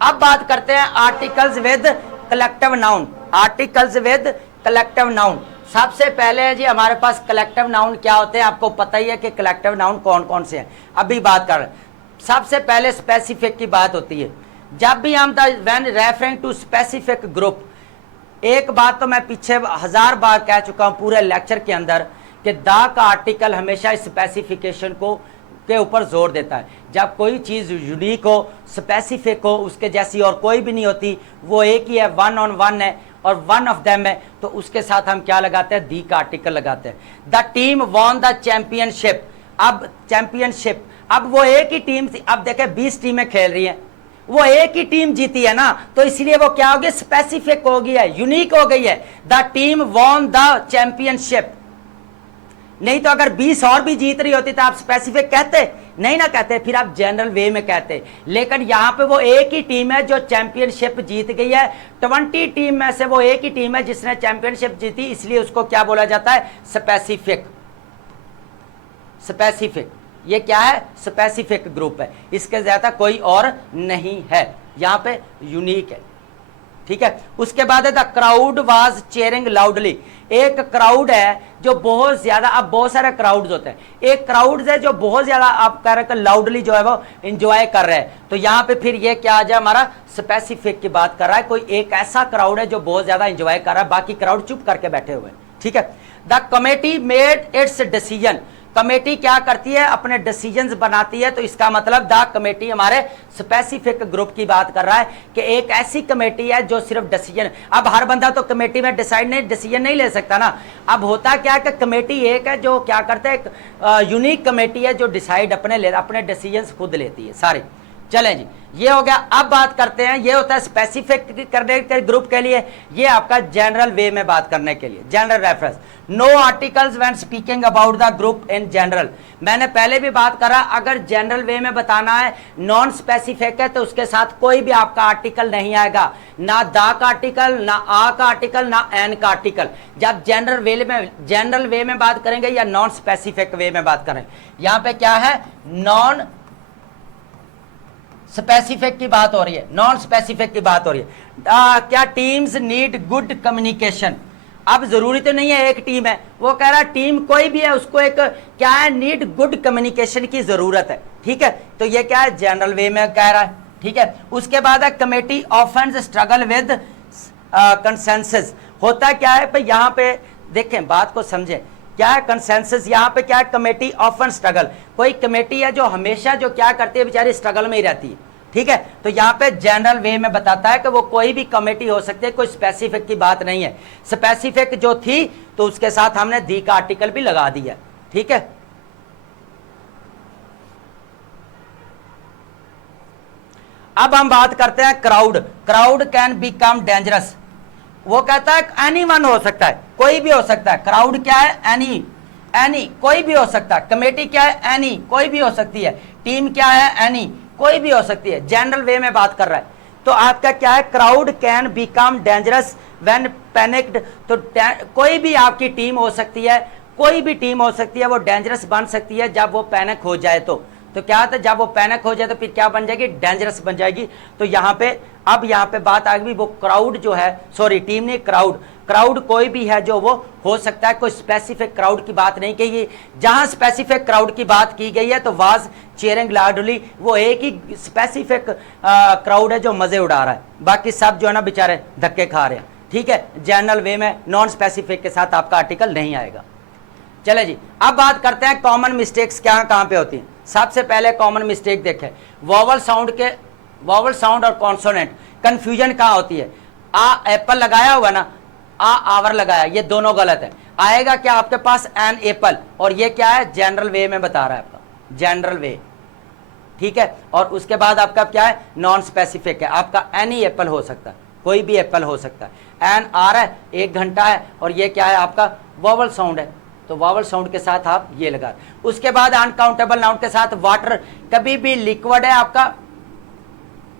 अब बात करते हैं articles with collective noun. Articles with collective noun, सबसे पहले जी हमारे पास कलेक्टिव नाउन क्या होते हैं, आपको पता ही है कि कलेक्टिव नाउन कौन कौन से हैं, अभी बात कर रहे हैं। सबसे पहले स्पेसिफिक की बात होती है। जब भी हम when referring to specific group, एक बात तो मैं पीछे 1000 बार कह चुका हूं पूरे लेक्चर के अंदर कि द का आर्टिकल हमेशा स्पेसिफिकेशन को के ऊपर जोर देता है। जब कोई चीज यूनिक हो, स्पेसिफिक हो, उसके जैसी और कोई भी नहीं होती, वो एक ही है, वन ऑन वन है और वन ऑफ देम है, तो उसके साथ हम क्या लगाते हैं, दी का आर्टिकल लगाते हैं। The team won the championship, अब चैंपियनशिप, अब वो एक ही टीम थी, अब देखे 20 टीमें खेल रही हैं, वो एक ही टीम जीती है ना, तो इसलिए वो क्या हो गया, स्पेसिफिक हो गई है, यूनिक हो गई है, the team won the championship. नहीं तो अगर 20 और भी जीत रही होती तो आप स्पेसिफिक कहते नहीं ना कहते, फिर आप जनरल वे में कहते। लेकिन यहां पे वो एक ही टीम है जो चैंपियनशिप जीत गई है, 20 टीम में से वो एक ही टीम है जिसने चैंपियनशिप जीती, इसलिए उसको क्या बोला जाता है, स्पेसिफिक। स्पेसिफिक ये क्या है, स्पेसिफिक ग्रुप है, इसके ज्यादा कोई और नहीं है, यहां पे यूनिक है, ठीक है। उसके बाद है the crowd was cheering loudly, एक क्राउड है जो बहुत ज्यादा, अब बहुत सारे क्राउड्स होते हैं, एक क्राउड है जो बहुत ज्यादा आप कह रहे हैं लाउडली जो है वो एंजॉय कर रहे हैं, तो यहां पे फिर ये क्या आ जाए, हमारा स्पेसिफिक की बात कर रहा है, कोई एक ऐसा क्राउड है जो बहुत ज्यादा एंजॉय कर रहा है, बाकी क्राउड चुप करके बैठे हुए हैं, ठीक है। The committee made it's decision, committee क्या करती है, अपने डिसीजंस बनाती है, तो इसका मतलब द कमेटी हमारे स्पेसिफिक ग्रुप की बात कर रहा है कि एक ऐसी कमेटी है जो सिर्फ डिसीजन, अब हर बंदा तो कमेटी में डिसीजन नहीं ले सकता ना, अब होता क्या है कि कमेटी एक है जो क्या करते हैं, एक यूनिक कमेटी है जो डिसाइड अपने डिसीजंस खुद लेती है सारे। चलें जी, ये हो गया। अब बात करते हैं, ये होता है स्पेसिफिक करने के ग्रुप के लिए, ये आपका जनरल वे में बात करने के लिए, general reference. No articles when speaking about the group in general, मैंने पहले भी बात करा, अगर जनरल वे में बताना है, नॉन स्पेसिफिक है तो उसके साथ कोई भी आपका आर्टिकल नहीं आएगा, ना द का आर्टिकल, ना आ का आर्टिकल, ना एन का आर्टिकल। जब जनरल वे में बात करेंगे या नॉन स्पेसिफिक वे में बात करें, यहां पे क्या है, नॉन स्पेसिफिक की बात हो रही है, नॉन स्पेसिफिक की बात हो रही है। क्या टीम्स नीड गुड कम्युनिकेशन, अब जरूरी तो नहीं है एक टीम है, वो कह रहा है टीम कोई भी है उसको एक क्या है, नीड गुड कम्युनिकेशन की जरूरत है, ठीक है। तो ये क्या है, जनरल वे में कह रहा है, ठीक है। उसके बाद है committee often struggle with consensus, होता क्या है भाई, यहां पे देखें बात को समझें, क्या है कंसेंसस, यहां पे क्या है, कमेटी ऑफन स्ट्रगल, कोई कमेटी है जो हमेशा जो क्या करती है बेचारी, स्ट्रगल में ही रहती है, ठीक है। तो यहां पे जनरल वे में बताता है कि वो कोई भी कमेटी हो सकती है, कोई स्पेसिफिक की बात नहीं है। स्पेसिफिक जो थी तो उसके साथ हमने दी का आर्टिकल भी लगा दिया, ठीक है। अब हम बात करते हैं crowd, crowd can become dangerous, वो कहता है एनीवन हो सकता है, कोई भी हो सकता है, क्राउड क्या है, एनी कोई भी हो सकता है, कमेटी क्या है, एनी कोई भी हो सकती है, टीम क्या है, एनी कोई भी हो सकती है, जनरल वे में बात कर रहा है। तो आपका क्या है, crowd can become dangerous when panicked, तो कोई भी आपकी टीम हो सकती है, कोई भी टीम हो सकती है, वो डेंजरस बन सकती है जब वो पैनिक हो जाए, तो क्या होता है, जब वो पैनिक हो जाए तो फिर क्या बन जाएगी, डेंजरस बन जाएगी। तो यहाँ पे अब यहाँ पे बात आ गई, वो क्राउड जो है, सॉरी टीम नहीं, क्राउड कोई भी है जो वो हो सकता है, कोई स्पेसिफिक क्राउड की बात नहीं की। जहां स्पेसिफिक क्राउड की बात की गई है तो वाज चीयरिंग लाउडली, वो एक ही स्पेसिफिक क्राउड है जो मजे उड़ा रहा है, बाकी सब जो है ना बेचारे धक्के खा रहे हैं, ठीक है। जनरल वे में नॉन स्पेसिफिक के साथ आपका आर्टिकल नहीं आएगा। चले जी, अब बात करते हैं कॉमन मिस्टेक्स क्या कहां पे होती हैं। सबसे पहले कॉमन मिस्टेक देखें, वोवल साउंड और कॉन्सोनेंट, कंफ्यूजन कहां होती है, आ एप्पल लगाया हुआ ना, आ आवर लगाया, ये दोनों गलत है। आएगा क्या आपके पास, एन एप्पल, और ये क्या है, जनरल वे में बता रहा है आपका, जनरल वे, ठीक है। और उसके बाद आपका क्या है, नॉन स्पेसिफिक है, आपका एनी एप्पल हो सकता है, कोई भी एप्पल हो सकता है। एन आर है, 1 घंटा है, और ये क्या है आपका, वोवल साउंड है, तो वावल साउंड के साथ आप ये लगा। उसके बाद अनकाउंटेबल नाउन के साथ वाटर, कभी भी लिक्विड है आपका,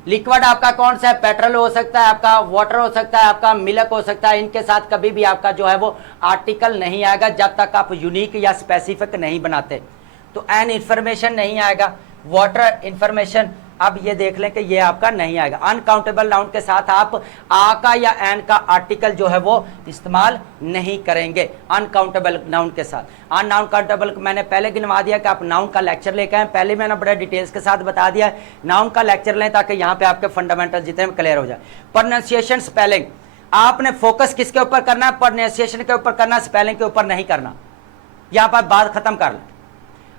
लिक्विड आपका कौन सा है, पेट्रोल हो सकता है, आपका वाटर हो सकता है, आपका मिल्क हो सकता है, इनके साथ कभी भी आपका जो है वो आर्टिकल नहीं आएगा जब तक आप यूनिक या स्पेसिफिक नहीं बनाते। तो एन इंफॉर्मेशन नहीं आएगा, वाटर इंफॉर्मेशन, अब ये देख लें कि ये आपका नहीं आएगा। अनकाउंटेबल नाउन के साथ आप आ का या एन का आर्टिकल जो है वो इस्तेमाल नहीं करेंगे अनकाउंटेबल नाउन के साथ। अनकाउंटेबल मैंने पहले गिनवा दिया कि आप नाउन का लेक्चर लेकर आए, पहले मैंने बड़े डिटेल्स के साथ बता दिया है, नाउन का लेक्चर लें ताकि यहाँ पे आपके फंडामेंटल जितने क्लियर हो जाए। प्रोनाउंसिएशन, स्पेलिंग, आपने फोकस किसके ऊपर करना है, प्रोनाउंसिएशन के ऊपर करना, स्पेलिंग के ऊपर नहीं करना। यहाँ पर बात खत्म कर लें।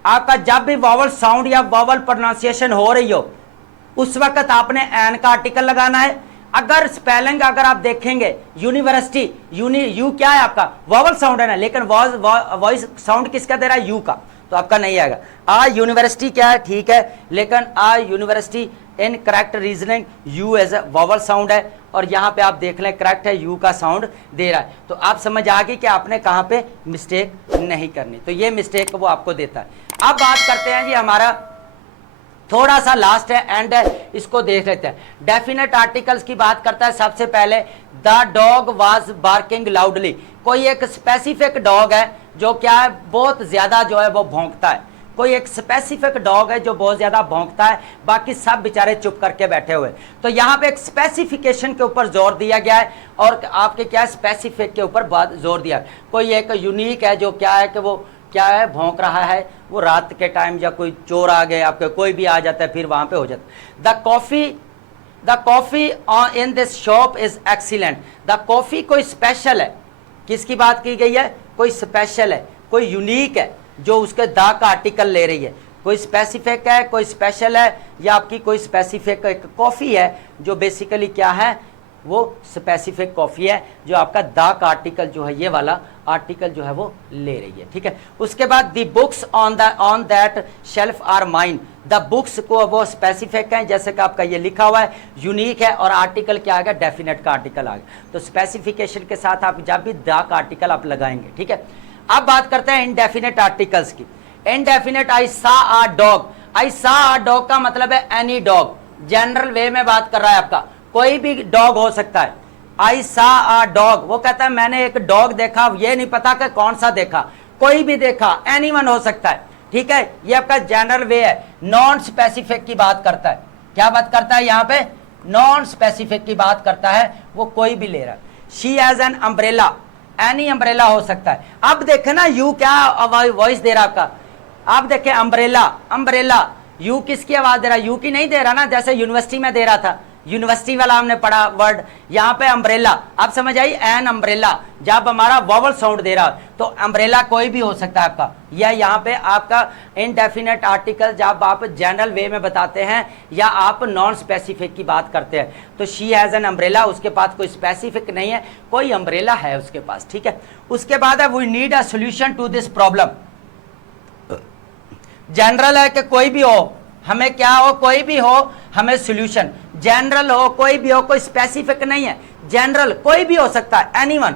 आपका जब भी वॉवल साउंड या वॉवल प्रोनाउंसिएशन हो रही हो उस वक्त आपने एन का आर्टिकल लगाना है। अगर स्पेलिंग अगर आप देखेंगे यूनिवर्सिटी, यू क्या है आपका, वॉवल साउंड है ना, लेकिन वॉइस साउंड किसका दे रहा है, यू का, तो आपका नहीं आएगा। आ यूनिवर्सिटी क्या है, ठीक है, लेकिन a university in correct reasoning U as a vowel sound है, और यहाँ पे आप देख लें करेक्ट है, यू का साउंड दे रहा है। तो आप समझ आ गई कि आपने कहाँ पे मिस्टेक नहीं करनी, तो ये मिस्टेक वो आपको देता है। अब बात करते हैं जी, हमारा थोड़ा सा लास्ट है एंड है, इसको देख लेते हैं। डेफिनेट आर्टिकल्स की बात करता है। सबसे पहले the dog was barking loudly, कोई एक स्पेसिफिक डॉग है जो क्या है, बहुत ज्यादा जो है वो भौंकता है। कोई एक स्पेसिफिक डॉग है जो बहुत ज्यादा भौंकता है, बाकी सब बेचारे चुप करके बैठे हुए। तो यहाँ पे एक स्पेसिफिकेशन के ऊपर जोर दिया गया है, और आपके क्या स्पेसिफिक के ऊपर बहुत जोर दिया है। कोई एक यूनिक है जो क्या है कि वो क्या है, भौंक रहा है, वो रात के टाइम या कोई चोर आ गए आपके, कोई भी आ जाता है, फिर वहां पे हो जाता है। The coffee in this shop is excellent, the coffee कोई स्पेशल है, किसकी बात की गई है, कोई स्पेशल है, कोई यूनिक है, जो उसके दा का आर्टिकल ले रही है। कोई स्पेसिफिक है, कोई स्पेशल है, या आपकी कोई स्पेसिफिक एक कॉफी है जो बेसिकली क्या है, वो स्पेसिफिक कॉफी है, जो आपका दा का आर्टिकल जो है, ये वाला आर्टिकल जो है वो ले रही है, ठीक है। उसके बाद the books on that shelf are mine, the books को वो स्पेसिफिक है, जैसे कि आपका ये लिखा हुआ है, यूनिक है, और आर्टिकल क्या आ गया, डेफिनेट का आर्टिकल आ गया। तो स्पेसिफिकेशन के साथ आप जब भी दा का आर्टिकल आप लगाएंगे, ठीक है। अब बात करते हैं इनडेफिनेट आर्टिकल्स की। Indefinite, I saw a dog, I saw a dog का मतलब है एनी डॉग, जनरल वे में बात कर रहा है आपका, कोई भी डॉग हो सकता है। आई सा अ डॉग, वो कहता है मैंने एक डॉग देखा, ये नहीं पता कि कौन सा देखा, कोई भी देखा, एनीवन हो सकता है, ठीक है। ये आपका जनरल वे है। नॉन स्पेसिफिक की बात करता है, क्या बात करता है यहाँ पे, नॉन स्पेसिफिक की बात करता है, वो कोई भी ले रहा है। She has an umbrella, any umbrella हो सकता है। अब देखे ना, यू क्या वॉइस दे रहा आपका, आप देखे अम्ब्रेला, अम्ब्रेला, यू किसकी आवाज दे रहा, यू की नहीं दे रहा ना, जैसे यूनिवर्सिटी में दे रहा था, यूनिवर्सिटी वाला हमने पढ़ा वर्ड, यहाँ पे अम्ब्रेला, आप समझ आई, एन अम्ब्रेला, जब हमारा वॉवल साउंड दे रहा, तो अम्ब्रेला कोई भी हो सकता है आपका। या यहाँ पे आपका इनडेफिनेट आर्टिकल जब आप जनरल वे में बताते हैं, या आप नॉन स्पेसिफिक की बात करते हैं, तो शी हैज एन अम्ब्रेला, उसके पास कोई स्पेसिफिक नहीं है, कोई अम्ब्रेला है उसके पास, ठीक है। उसके बाद है we need a solution to this problem, general है कि कोई भी हो, हमें क्या हो, कोई भी हो, हमें सॉल्यूशन, जनरल हो, कोई भी हो, कोई स्पेसिफिक नहीं है, जनरल कोई भी हो सकता है, एनीवन,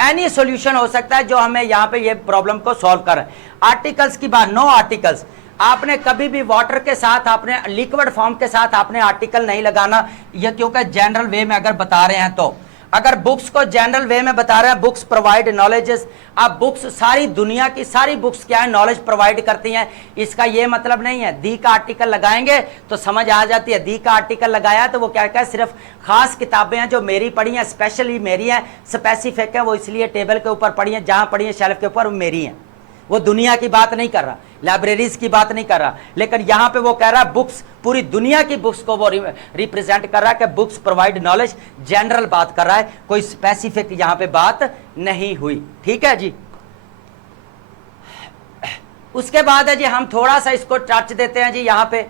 एनी सॉल्यूशन हो सकता है जो हमें यहाँ पे ये प्रॉब्लम को सॉल्व कर रहे हैं। आर्टिकल्स की बात, नो आर्टिकल्स, आपने कभी भी वाटर के साथ, आपने लिक्विड फॉर्म के साथ आपने आर्टिकल नहीं लगाना, ये क्योंकि जनरल वे में अगर बता रहे हैं तो। अगर बुक्स को जनरल वे में बता रहे हैं, बुक्स प्रोवाइड नॉलेजेस, अब बुक्स सारी दुनिया की सारी बुक्स क्या है, नॉलेज प्रोवाइड करती हैं, इसका ये मतलब नहीं है दी का आर्टिकल लगाएंगे तो समझ आ जाती है। दी का आर्टिकल लगाया तो वो क्या क्या सिर्फ खास किताबें हैं जो मेरी पढ़ी हैं, स्पेशली मेरी हैं, स्पेसिफिक है वो इसलिए टेबल के ऊपर पढ़ी हैं, जहां पढ़ी है शेल्फ के ऊपर वो मेरी हैं, वो दुनिया की बात नहीं कर रहा, लाइब्रेरीज की बात नहीं कर रहा। लेकिन यहां पे वो कह रहा है बुक्स, पूरी दुनिया की बुक्स को वो रिप्रेजेंट कर रहा है कि बुक्स प्रोवाइड नॉलेज, जनरल बात कर रहा है, कोई स्पेसिफिक यहां पे बात नहीं हुई, ठीक है जी। उसके बाद है जी, हम थोड़ा सा इसको टच देते हैं जी यहां पे,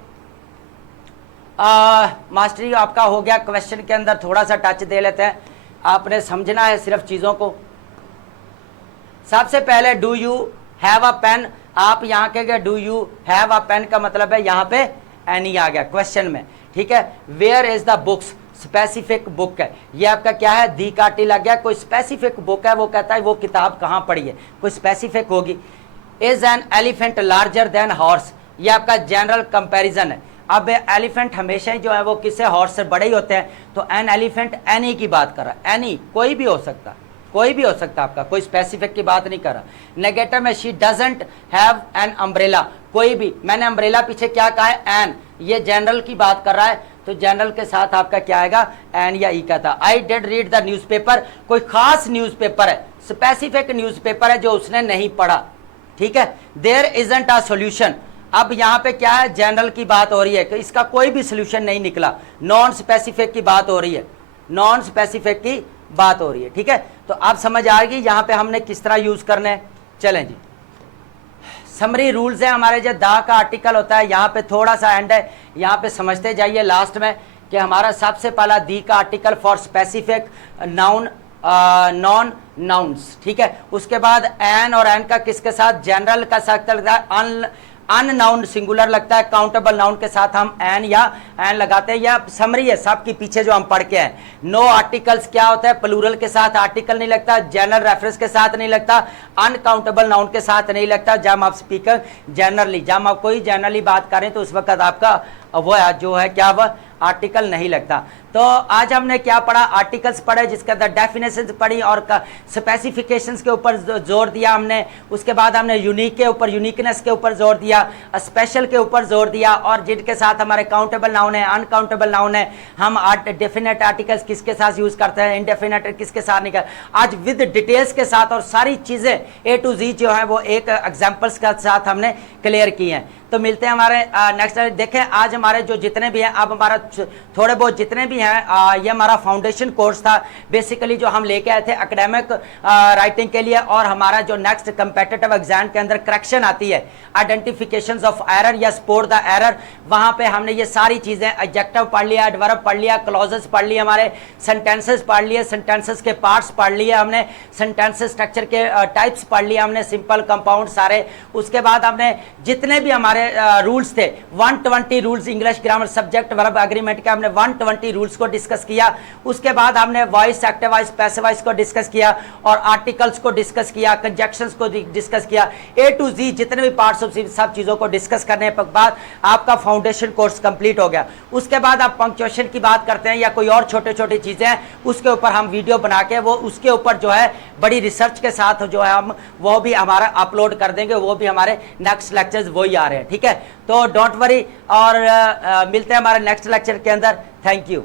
मास्टरी आपका हो गया, क्वेश्चन के अंदर थोड़ा सा टच दे लेते हैं, आपने समझना है सिर्फ चीजों को। सबसे पहले do you have a pen, आप यहाँ के do you have a pen का मतलब है यहाँ पे एनी आ गया क्वेश्चन में, ठीक है। Where is the books, specific book है, ये आपका क्या है, दी का टी लग गया, कोई स्पेसिफिक बुक है, वो कहता है वो किताब कहाँ पढ़ी है, कोई स्पेसिफिक होगी। Is an elephant larger than horse, ये आपका जनरल कंपैरिजन है। अब एलिफेंट हमेशा ही जो है वो किससे, हॉर्स से बड़े ही होते हैं, तो एन एलिफेंट एनी की बात कर रहा है, एनी कोई भी हो सकता है, कोई भी हो सकता है आपका, कोई स्पेसिफिक की बात नहीं कर रहा। नेगेटिव में she doesn't have an umbrella, कोई भी, मैंने अम्ब्रेला पीछे क्या कहा है, एन, ये जनरल की बात कर रहा है, तो जनरल के साथ आपका क्या आएगा, एन या ई का था। I did read the newspaper, कोई खास न्यूज़पेपर है, स्पेसिफिक न्यूज़पेपर है जो उसने नहीं पढ़ा, ठीक है। देयर इजंट अ सॉल्यूशन, अब यहाँ पे क्या है, जनरल की बात हो रही है कि इसका कोई भी सोल्यूशन नहीं निकला, नॉन स्पेसिफिक की बात हो रही है, नॉन स्पेसिफिक की बात हो रही है, ठीक है। तो आप समझ आ गई यहाँ पे हमने किस तरह यूज करना है। चलें जी, समरी रूल्स है हमारे, जो दा का आर्टिकल होता है यहाँ पे थोड़ा सा एंड है, यहाँ पे समझते जाइए लास्ट में कि हमारा सबसे पहला दी का article for specific noun non nouns, ठीक है। उसके बाद एन और एन का किसके साथ, जनरल का साथ लगता है, अननाउन सिंगुलर लगता है, काउंटेबल नाउन के साथ हम एन या एन लगाते हैं, या समरी है सब की पीछे जो हम पढ़ के हैं। नो आर्टिकल्स क्या होता है, प्लूरल के साथ आर्टिकल नहीं लगता, जनरल रेफरेंस के साथ नहीं लगता, अनकाउंटेबल नाउन के साथ नहीं लगता। जब आप स्पीकर जनरली, जब आप कोई जनरली बात करें तो उस वक्त आपका वो जो है क्या, वह आर्टिकल नहीं लगता। तो आज हमने क्या पढ़ा, आर्टिकल्स पढ़े, जिसके अंदर डेफिनेशंस पढ़ी और स्पेसिफिकेशंस के ऊपर जोर दिया हमने। उसके बाद हमने यूनिक के ऊपर, यूनिकनेस के ऊपर जोर दिया, स्पेशल के ऊपर जोर दिया, और जिनके साथ हमारे काउंटेबल नाउन है, अनकाउंटेबल नाउन है, हम डेफिनेट आर्टिकल्स किसके साथ यूज करते हैं, इनडेफिनेट किसके साथ नहीं कर। आज विद डिटेल्स के साथ और सारी चीजें ए टू जी जो है वो एक एग्जाम्पल्स के साथ हमने क्लियर की हैं। तो मिलते हैं हमारे नेक्स्ट। देखें आज हमारे जो जितने भी हैं, अब हमारा थोड़े बहुत जितने भी हैं, ये हमारा फाउंडेशन कोर्स था बेसिकली जो हम लेके आए थे एकेडमिक राइटिंग के लिए। और हमारा जो नेक्स्ट कंपेटिटिव एग्जाम के अंदर करेक्शन आती है, आइडेंटिफिकेशंस ऑफ एरर या स्पोर द एरर, वहां पे हमने ये सारी चीजें, एडजेक्टिव पढ़ लिया, एडवर्ब पढ़ लिया, क्लॉजेस पढ़ लिए, हमारे सेंटेंसेस पढ़ लिए, सेंटेंसेस के पार्ट्स पढ़ लिए हमने, सेंटेंसेस स्ट्रक्चर के टाइप्स पढ़ लिए हमने, सिंपल कंपाउंड सारे। उसके बाद हमने जितने भी हमारे रूल्स थे, 120 rules English grammar subject verb agreement के, हमने 120 रूल्स को डिस्कस किया। उसके बाद हमने voice, active voice, passive voice को डिस्कस किया, और आर्टिकल्स को डिस्कस किया, कंजक्शंस को डिस्कस किया, ए टू जी जितने भी पार्ट्स ऑफ सब चीजों को डिस्कस करने के बाद आपका फाउंडेशन कोर्स कंप्लीट हो गया। उसके बाद आप पंक्चुएशन की बात करते हैं या कोई और छोटे छोटे चीजें हैं, उसके ऊपर हम वीडियो बना के वो उसके ऊपर जो है बड़ी रिसर्च के साथ जो है हम वो भी हमारा अपलोड कर देंगे, वो भी हमारे नेक्स्ट लेक्चर्स वही आ रहे हैं, ठीक है। तो डोंट वरी, और मिलते हैं हमारे नेक्स्ट लेक्चर के अंदर। Thank you.